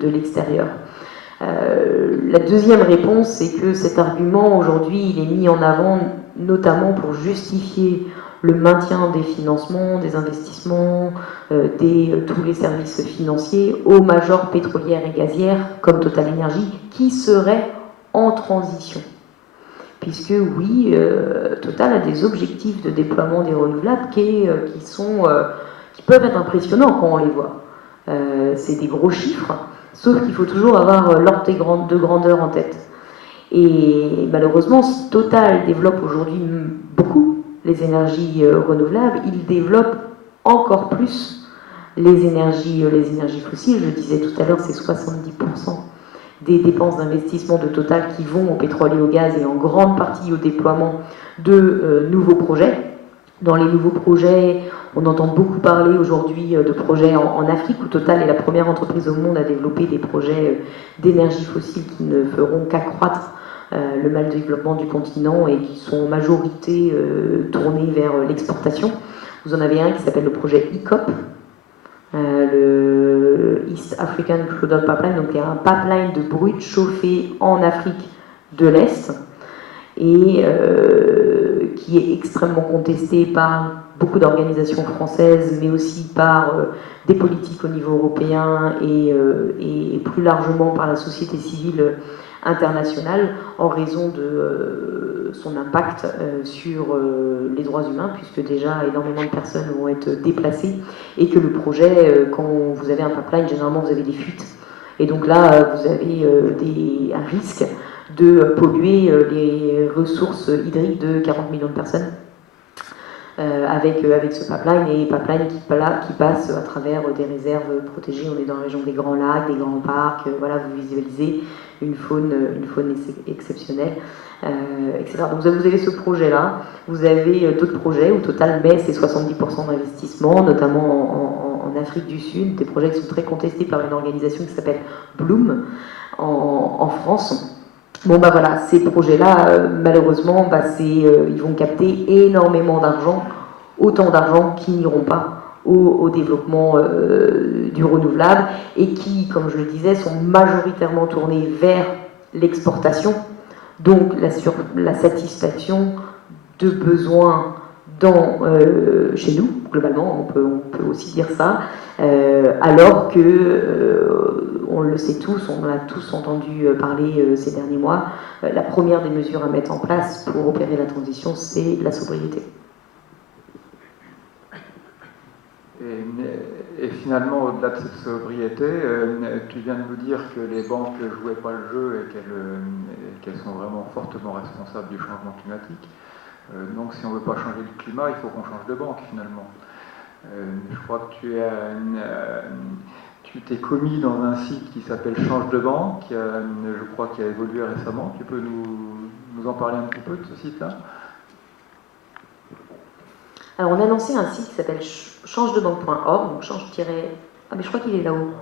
de l'extérieur? La deuxième réponse, c'est que cet argument, aujourd'hui, il est mis en avant notamment pour justifier le maintien des financements, des investissements, tous les services financiers aux majors pétrolières et gazières comme Total Energy, qui seraient en transition. Puisque oui, Total a des objectifs de déploiement des renouvelables qui peuvent être impressionnants quand on les voit. C'est des gros chiffres, sauf qu'il faut toujours avoir l'ordre de grandeur en tête. Et malheureusement, si Total développe aujourd'hui beaucoup les énergies renouvelables, il développe encore plus les énergies fossiles. Je disais tout à l'heure, c'est 70% des dépenses d'investissement de Total qui vont au pétrole et au gaz et en grande partie au déploiement de nouveaux projets. Dans les nouveaux projets, on entend beaucoup parler aujourd'hui de projets en Afrique où Total est la première entreprise au monde à développer des projets d'énergie fossile qui ne feront qu'accroître le mal développement du continent et qui sont en majorité tournés vers l'exportation. Vous en avez un qui s'appelle le projet EACOP, le East African Crude Oil Pipeline, donc il y a un pipeline de brut chauffé en Afrique de l'Est et qui est extrêmement contesté par beaucoup d'organisations françaises, mais aussi par des politiques au niveau européen et plus largement par la société civile internationale en raison de son impact sur les droits humains, puisque déjà énormément de personnes vont être déplacées et que le projet, quand vous avez un pipeline, généralement vous avez des fuites. Et donc là, vous avez un risque de polluer les ressources hydriques de 40 millions de personnes avec ce pipeline, et pipeline qui passe à travers des réserves protégées. On est dans la région des Grands Lacs, des grands parcs, voilà, vous visualisez une faune exceptionnelle, etc. Donc vous avez ce projet-là, vous avez d'autres projets où Total met ses 70% d'investissement, notamment en Afrique du Sud, des projets qui sont très contestés par une organisation qui s'appelle Bloom en France. Bon bah voilà, ces projets-là, malheureusement, ils vont capter énormément d'argent, autant d'argent qui n'iront pas au développement du renouvelable et qui, comme je le disais, sont majoritairement tournés vers l'exportation, donc la satisfaction de besoins chez nous, globalement, on peut aussi dire ça, alors que, on le sait tous, on a tous entendu parler ces derniers mois, la première des mesures à mettre en place pour opérer la transition, c'est la sobriété. Et finalement, au-delà de cette sobriété, tu viens de nous dire que les banques ne jouaient pas le jeu et qu'elles sont vraiment fortement responsables du changement climatique. Donc si on ne veut pas changer le climat, il faut qu'on change de banque finalement. Je crois que tu t'es commis dans un site qui s'appelle Change de banque, je crois qu'il a évolué récemment. Tu peux nous en parler un petit peu de ce site-là ? Alors on a lancé un site qui s'appelle changedebanque.org, donc Ah mais je crois qu'il est là-haut.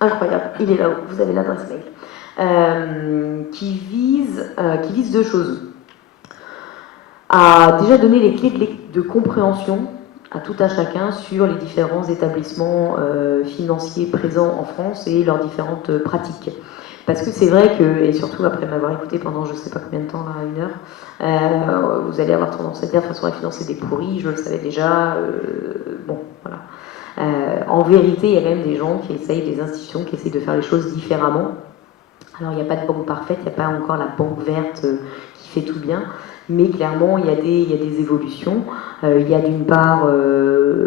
Incroyable, il est là-haut, vous avez l'adresse mail. Qui vise deux choses. À déjà donner les clés de compréhension à tout un chacun sur les différents établissements financiers présents en France et leurs différentes pratiques. Parce que c'est vrai que, et surtout après m'avoir écouté pendant je ne sais pas combien de temps, là, 1 heure, vous allez avoir tendance à dire de toute façon la finance c'est des pourris, je le savais déjà, bon, voilà. En vérité, il y a quand même des gens des institutions qui essayent de faire les choses différemment. Alors il n'y a pas de banque parfaite, il n'y a pas encore la banque verte qui fait tout bien, mais clairement il y a des évolutions. Il y a d'une part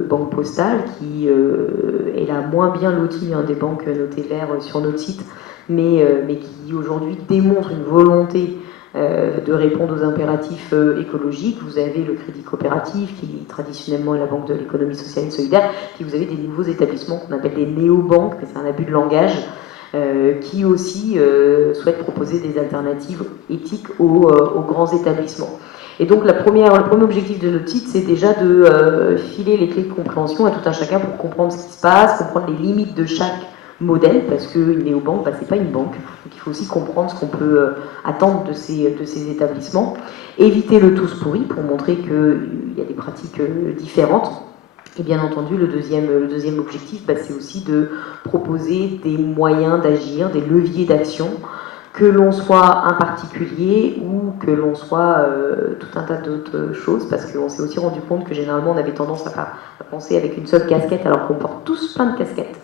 Banque Postale qui est la moins bien lotie des banques notées vert sur notre site, mais qui aujourd'hui démontre une volonté de répondre aux impératifs écologiques. Vous avez le Crédit Coopératif, qui traditionnellement est la banque de l'économie sociale et solidaire, puis vous avez des nouveaux établissements qu'on appelle des néobanques, mais c'est un abus de langage, qui aussi souhaitent proposer des alternatives éthiques aux grands établissements. Et donc le premier objectif de notre site, c'est déjà de filer les clés de compréhension à tout un chacun pour comprendre ce qui se passe, comprendre les limites de chaque modèle, parce qu'une néobanque, c'est pas une banque. Donc il faut aussi comprendre ce qu'on peut attendre de ces établissements. Éviter le tous pourri pour montrer qu'il y a des pratiques différentes. Et bien entendu, le deuxième objectif, c'est aussi de proposer des moyens d'agir, des leviers d'action, que l'on soit un particulier ou que l'on soit tout un tas d'autres choses, parce qu'on s'est aussi rendu compte que généralement on avait tendance à penser avec une seule casquette, alors qu'on porte tous plein de casquettes.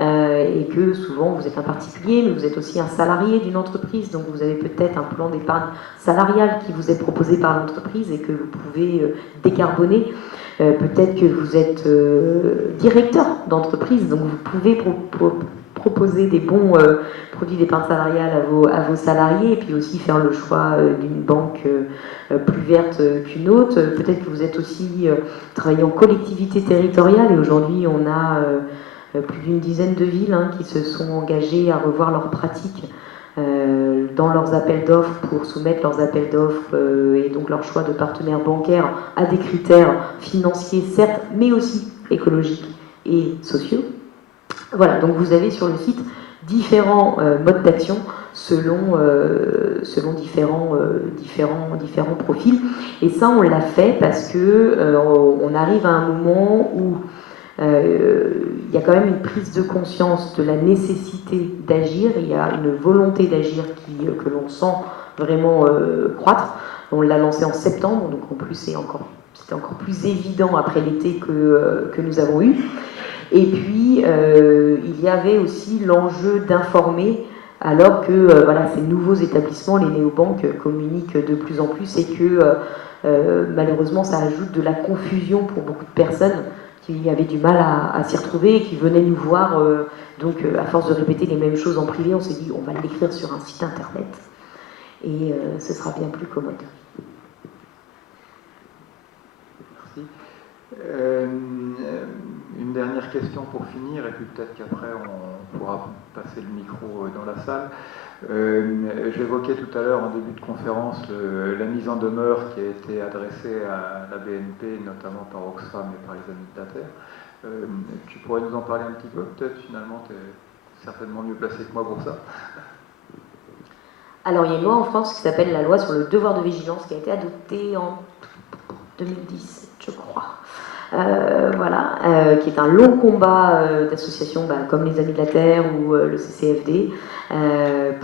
Et que souvent vous êtes un particulier, mais vous êtes aussi un salarié d'une entreprise, donc vous avez peut-être un plan d'épargne salariale qui vous est proposé par l'entreprise et que vous pouvez décarboner. Peut-être que vous êtes directeur d'entreprise, donc vous pouvez proposer des bons produits d'épargne salariale à vos salariés, et puis aussi faire le choix d'une banque plus verte qu'une autre. Peut-être que vous êtes aussi travaillé en collectivité territoriale, et aujourd'hui on a plus d'une dizaine de villes qui se sont engagées à revoir leurs pratiques dans leurs appels d'offres pour soumettre leurs appels d'offres et donc leur choix de partenaires bancaires à des critères financiers certes, mais aussi écologiques et sociaux. Voilà, donc vous avez sur le site différents modes d'action selon différents profils. Et ça, on l'a fait parce que on arrive à un moment où il y a quand même une prise de conscience de la nécessité d'agir, il y a une volonté d'agir que l'on sent vraiment croître. On l'a lancé en septembre, donc en plus c'était encore plus évident après l'été que nous avons eu. Et puis il y avait aussi l'enjeu d'informer, alors que ces nouveaux établissements, les néobanques, communiquent de plus en plus, et que malheureusement ça ajoute de la confusion pour beaucoup de personnes qui avaient du mal à s'y retrouver et qui venaient nous voir. Donc, à force de répéter les mêmes choses en privé, on s'est dit on va l'écrire sur un site internet et ce sera bien plus commode. Merci. Une dernière question pour finir, et puis peut-être qu'après on pourra passer le micro dans la salle. J'évoquais tout à l'heure en début de conférence la mise en demeure qui a été adressée à la BNP, notamment par Oxfam et par les Amis de la Terre. Tu pourrais nous en parler un petit peu, peut-être? Finalement, tu es certainement mieux placé que moi pour ça. Alors, il y a une loi en France qui s'appelle la loi sur le devoir de vigilance, qui a été adoptée en 2017, je crois. Qui est un long combat d'associations comme les Amis de la Terre ou le CCFD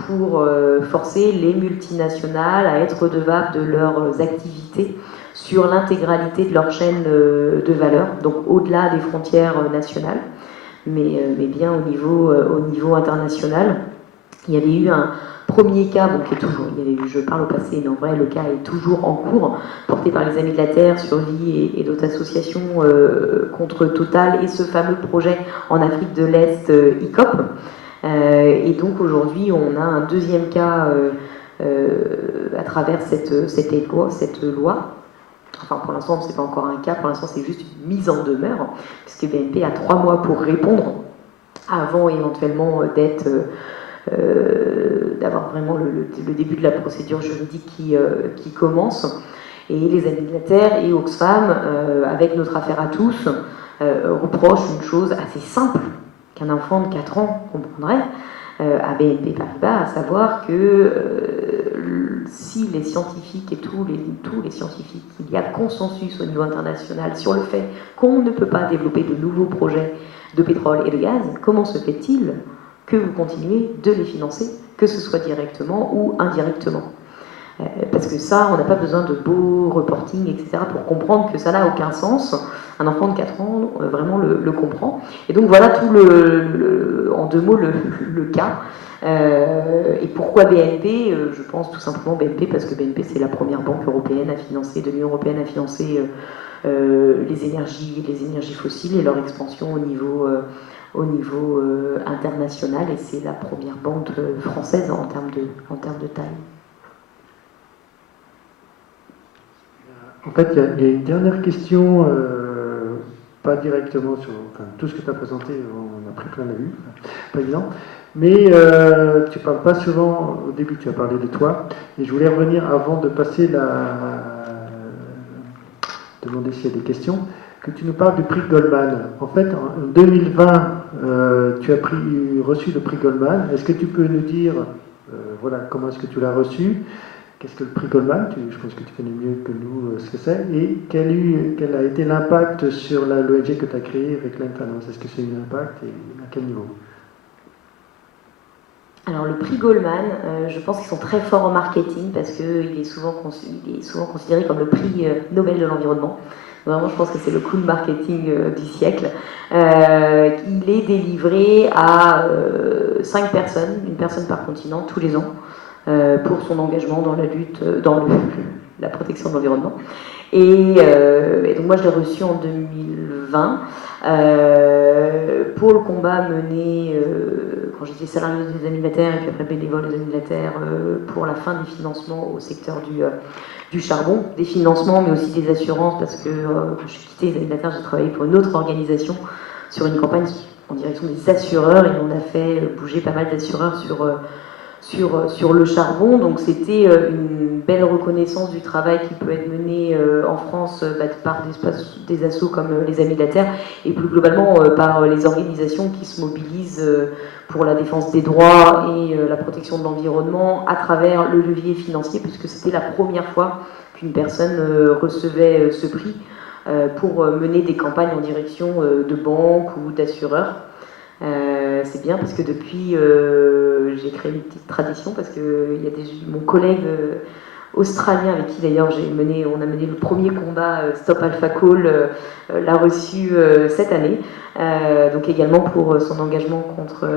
pour forcer les multinationales à être redevables de leurs activités sur l'intégralité de leur chaîne de valeur, donc au-delà des frontières nationales, mais bien au niveau international. Il y avait eu un premier cas, je parle au passé, mais en vrai le cas est toujours en cours, porté par les Amis de la Terre, Survie et d'autres associations contre Total et ce fameux projet en Afrique de l'Est, ICOP. Et donc aujourd'hui on a un deuxième cas à travers cette loi. Enfin, pour l'instant, c'est pas encore un cas, pour l'instant, c'est juste une mise en demeure, puisque BNP a 3 mois pour répondre avant éventuellement d'avoir vraiment le début de la procédure juridique qui commence. Et les Amis de la Terre et Oxfam, avec notre affaire à tous, reprochent une chose assez simple qu'un enfant de 4 ans comprendrait à BNP Paribas, à savoir que si les scientifiques et tous les scientifiques, il y a consensus au niveau international sur le fait qu'on ne peut pas développer de nouveaux projets de pétrole et de gaz, comment se fait-il que vous continuez de les financer, que ce soit directement ou indirectement? Parce que ça, on n'a pas besoin de beaux reporting, etc., pour comprendre que ça n'a aucun sens. Un enfant de 4 ans, vraiment le comprend. Et donc voilà tout en 2 mots le cas. Et pourquoi BNP? Je pense tout simplement BNP parce que BNP, c'est la première banque européenne à financer, de l'Union européenne à financer les énergies fossiles et leur expansion au niveau international, et c'est la première banque française en termes de taille. En fait, il y a une dernière question, pas directement sur tout ce que tu as présenté, on a pris plein de vues, pas évident, mais tu parles pas souvent, au début tu as parlé de toi, et je voulais revenir avant de passer demander s'il y a des questions, que tu nous parles du prix Goldman. En fait, en 2020, tu as reçu le prix Goldman. Est-ce que tu peux nous dire comment est-ce que tu l'as reçu? qu'est-ce que le prix Goldman, je pense que tu connais mieux que nous ce que c'est, et quel a été l'impact sur l'ONG que tu as créée avec Lend Finance? Est-ce que c'est eu un impact et à quel niveau? Alors le prix Goldman, je pense qu'ils sont très forts en marketing parce qu'il est souvent considéré comme le prix Nobel de l'environnement. Vraiment, je pense que c'est le coup de marketing du siècle. Il est délivré à 5 personnes, une personne par continent, tous les ans, pour son engagement dans la lutte, la protection de l'environnement. Et donc moi, je l'ai reçu en 2020 pour le combat mené quand j'étais salarié des Amis de la Terre et puis après bénévole des Amis de la Terre pour la fin des financements au secteur du charbon, des financements mais aussi des assurances parce que quand je suis quittée les Amis de la Terre, j'ai travaillé pour une autre organisation sur une campagne en direction des assureurs et on a fait bouger pas mal d'assureurs sur le charbon, donc c'était une belle reconnaissance du travail qui peut être mené en France par des assos comme les Amis de la Terre et plus globalement par les organisations qui se mobilisent pour la défense des droits et la protection de l'environnement à travers le levier financier, puisque c'était la première fois qu'une personne recevait ce prix pour mener des campagnes en direction de banques ou d'assureurs. C'est bien parce que depuis j'ai créé une petite tradition parce que il y a mon collègue australien avec qui d'ailleurs on a mené le premier combat Stop Alpha Call l'a reçu cette année, donc également pour son engagement contre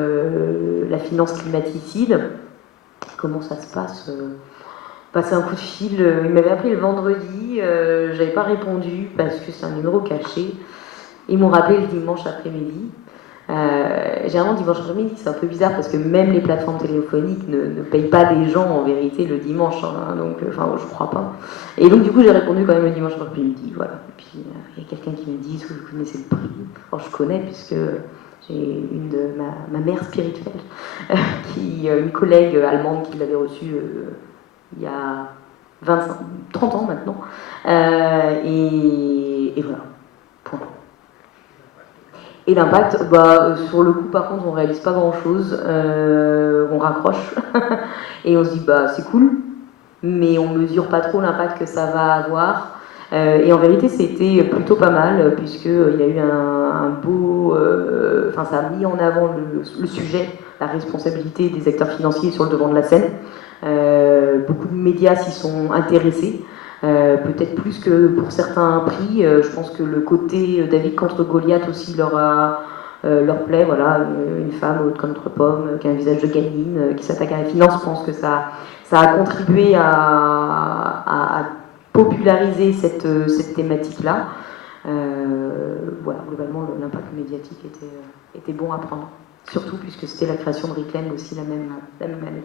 la finance climaticide. Comment ça se passe? Passer un coup de fil, il m'avait appelé le vendredi, j'avais pas répondu parce que c'est un numéro caché. Ils m'ont rappelé le dimanche après-midi. Généralement, dimanche après-midi, c'est un peu bizarre parce que même les plateformes téléphoniques ne payent pas des gens en vérité le dimanche, hein, donc enfin, je crois pas. Et donc, du coup, j'ai répondu quand même le dimanche après-midi, voilà. Et puis, il y a quelqu'un qui me dit est-ce que vous connaissez le prix? Alors, je connais puisque j'ai une de ma mère spirituelle, une collègue allemande qui l'avait reçu il y a 30 ans maintenant. Et voilà, point. Et l'impact, sur le coup, par contre, on réalise pas grand-chose, on raccroche et on se dit c'est cool, mais on mesure pas trop l'impact que ça va avoir. Et en vérité, c'était plutôt pas mal puisqu'il y a eu un beau, ça a mis en avant le sujet, la responsabilité des acteurs financiers sur le devant de la scène. Beaucoup de médias s'y sont intéressés. Peut-être plus que pour certains prix. Je pense que le côté David contre Goliath aussi leur plaît. Voilà, une femme haute contre pomme, qui a un visage de gamine, qui s'attaque à la finance. Je pense que ça a contribué à populariser cette thématique-là. Voilà, globalement, l'impact médiatique était bon à prendre. Surtout puisque c'était la création de Reclaim aussi la même année.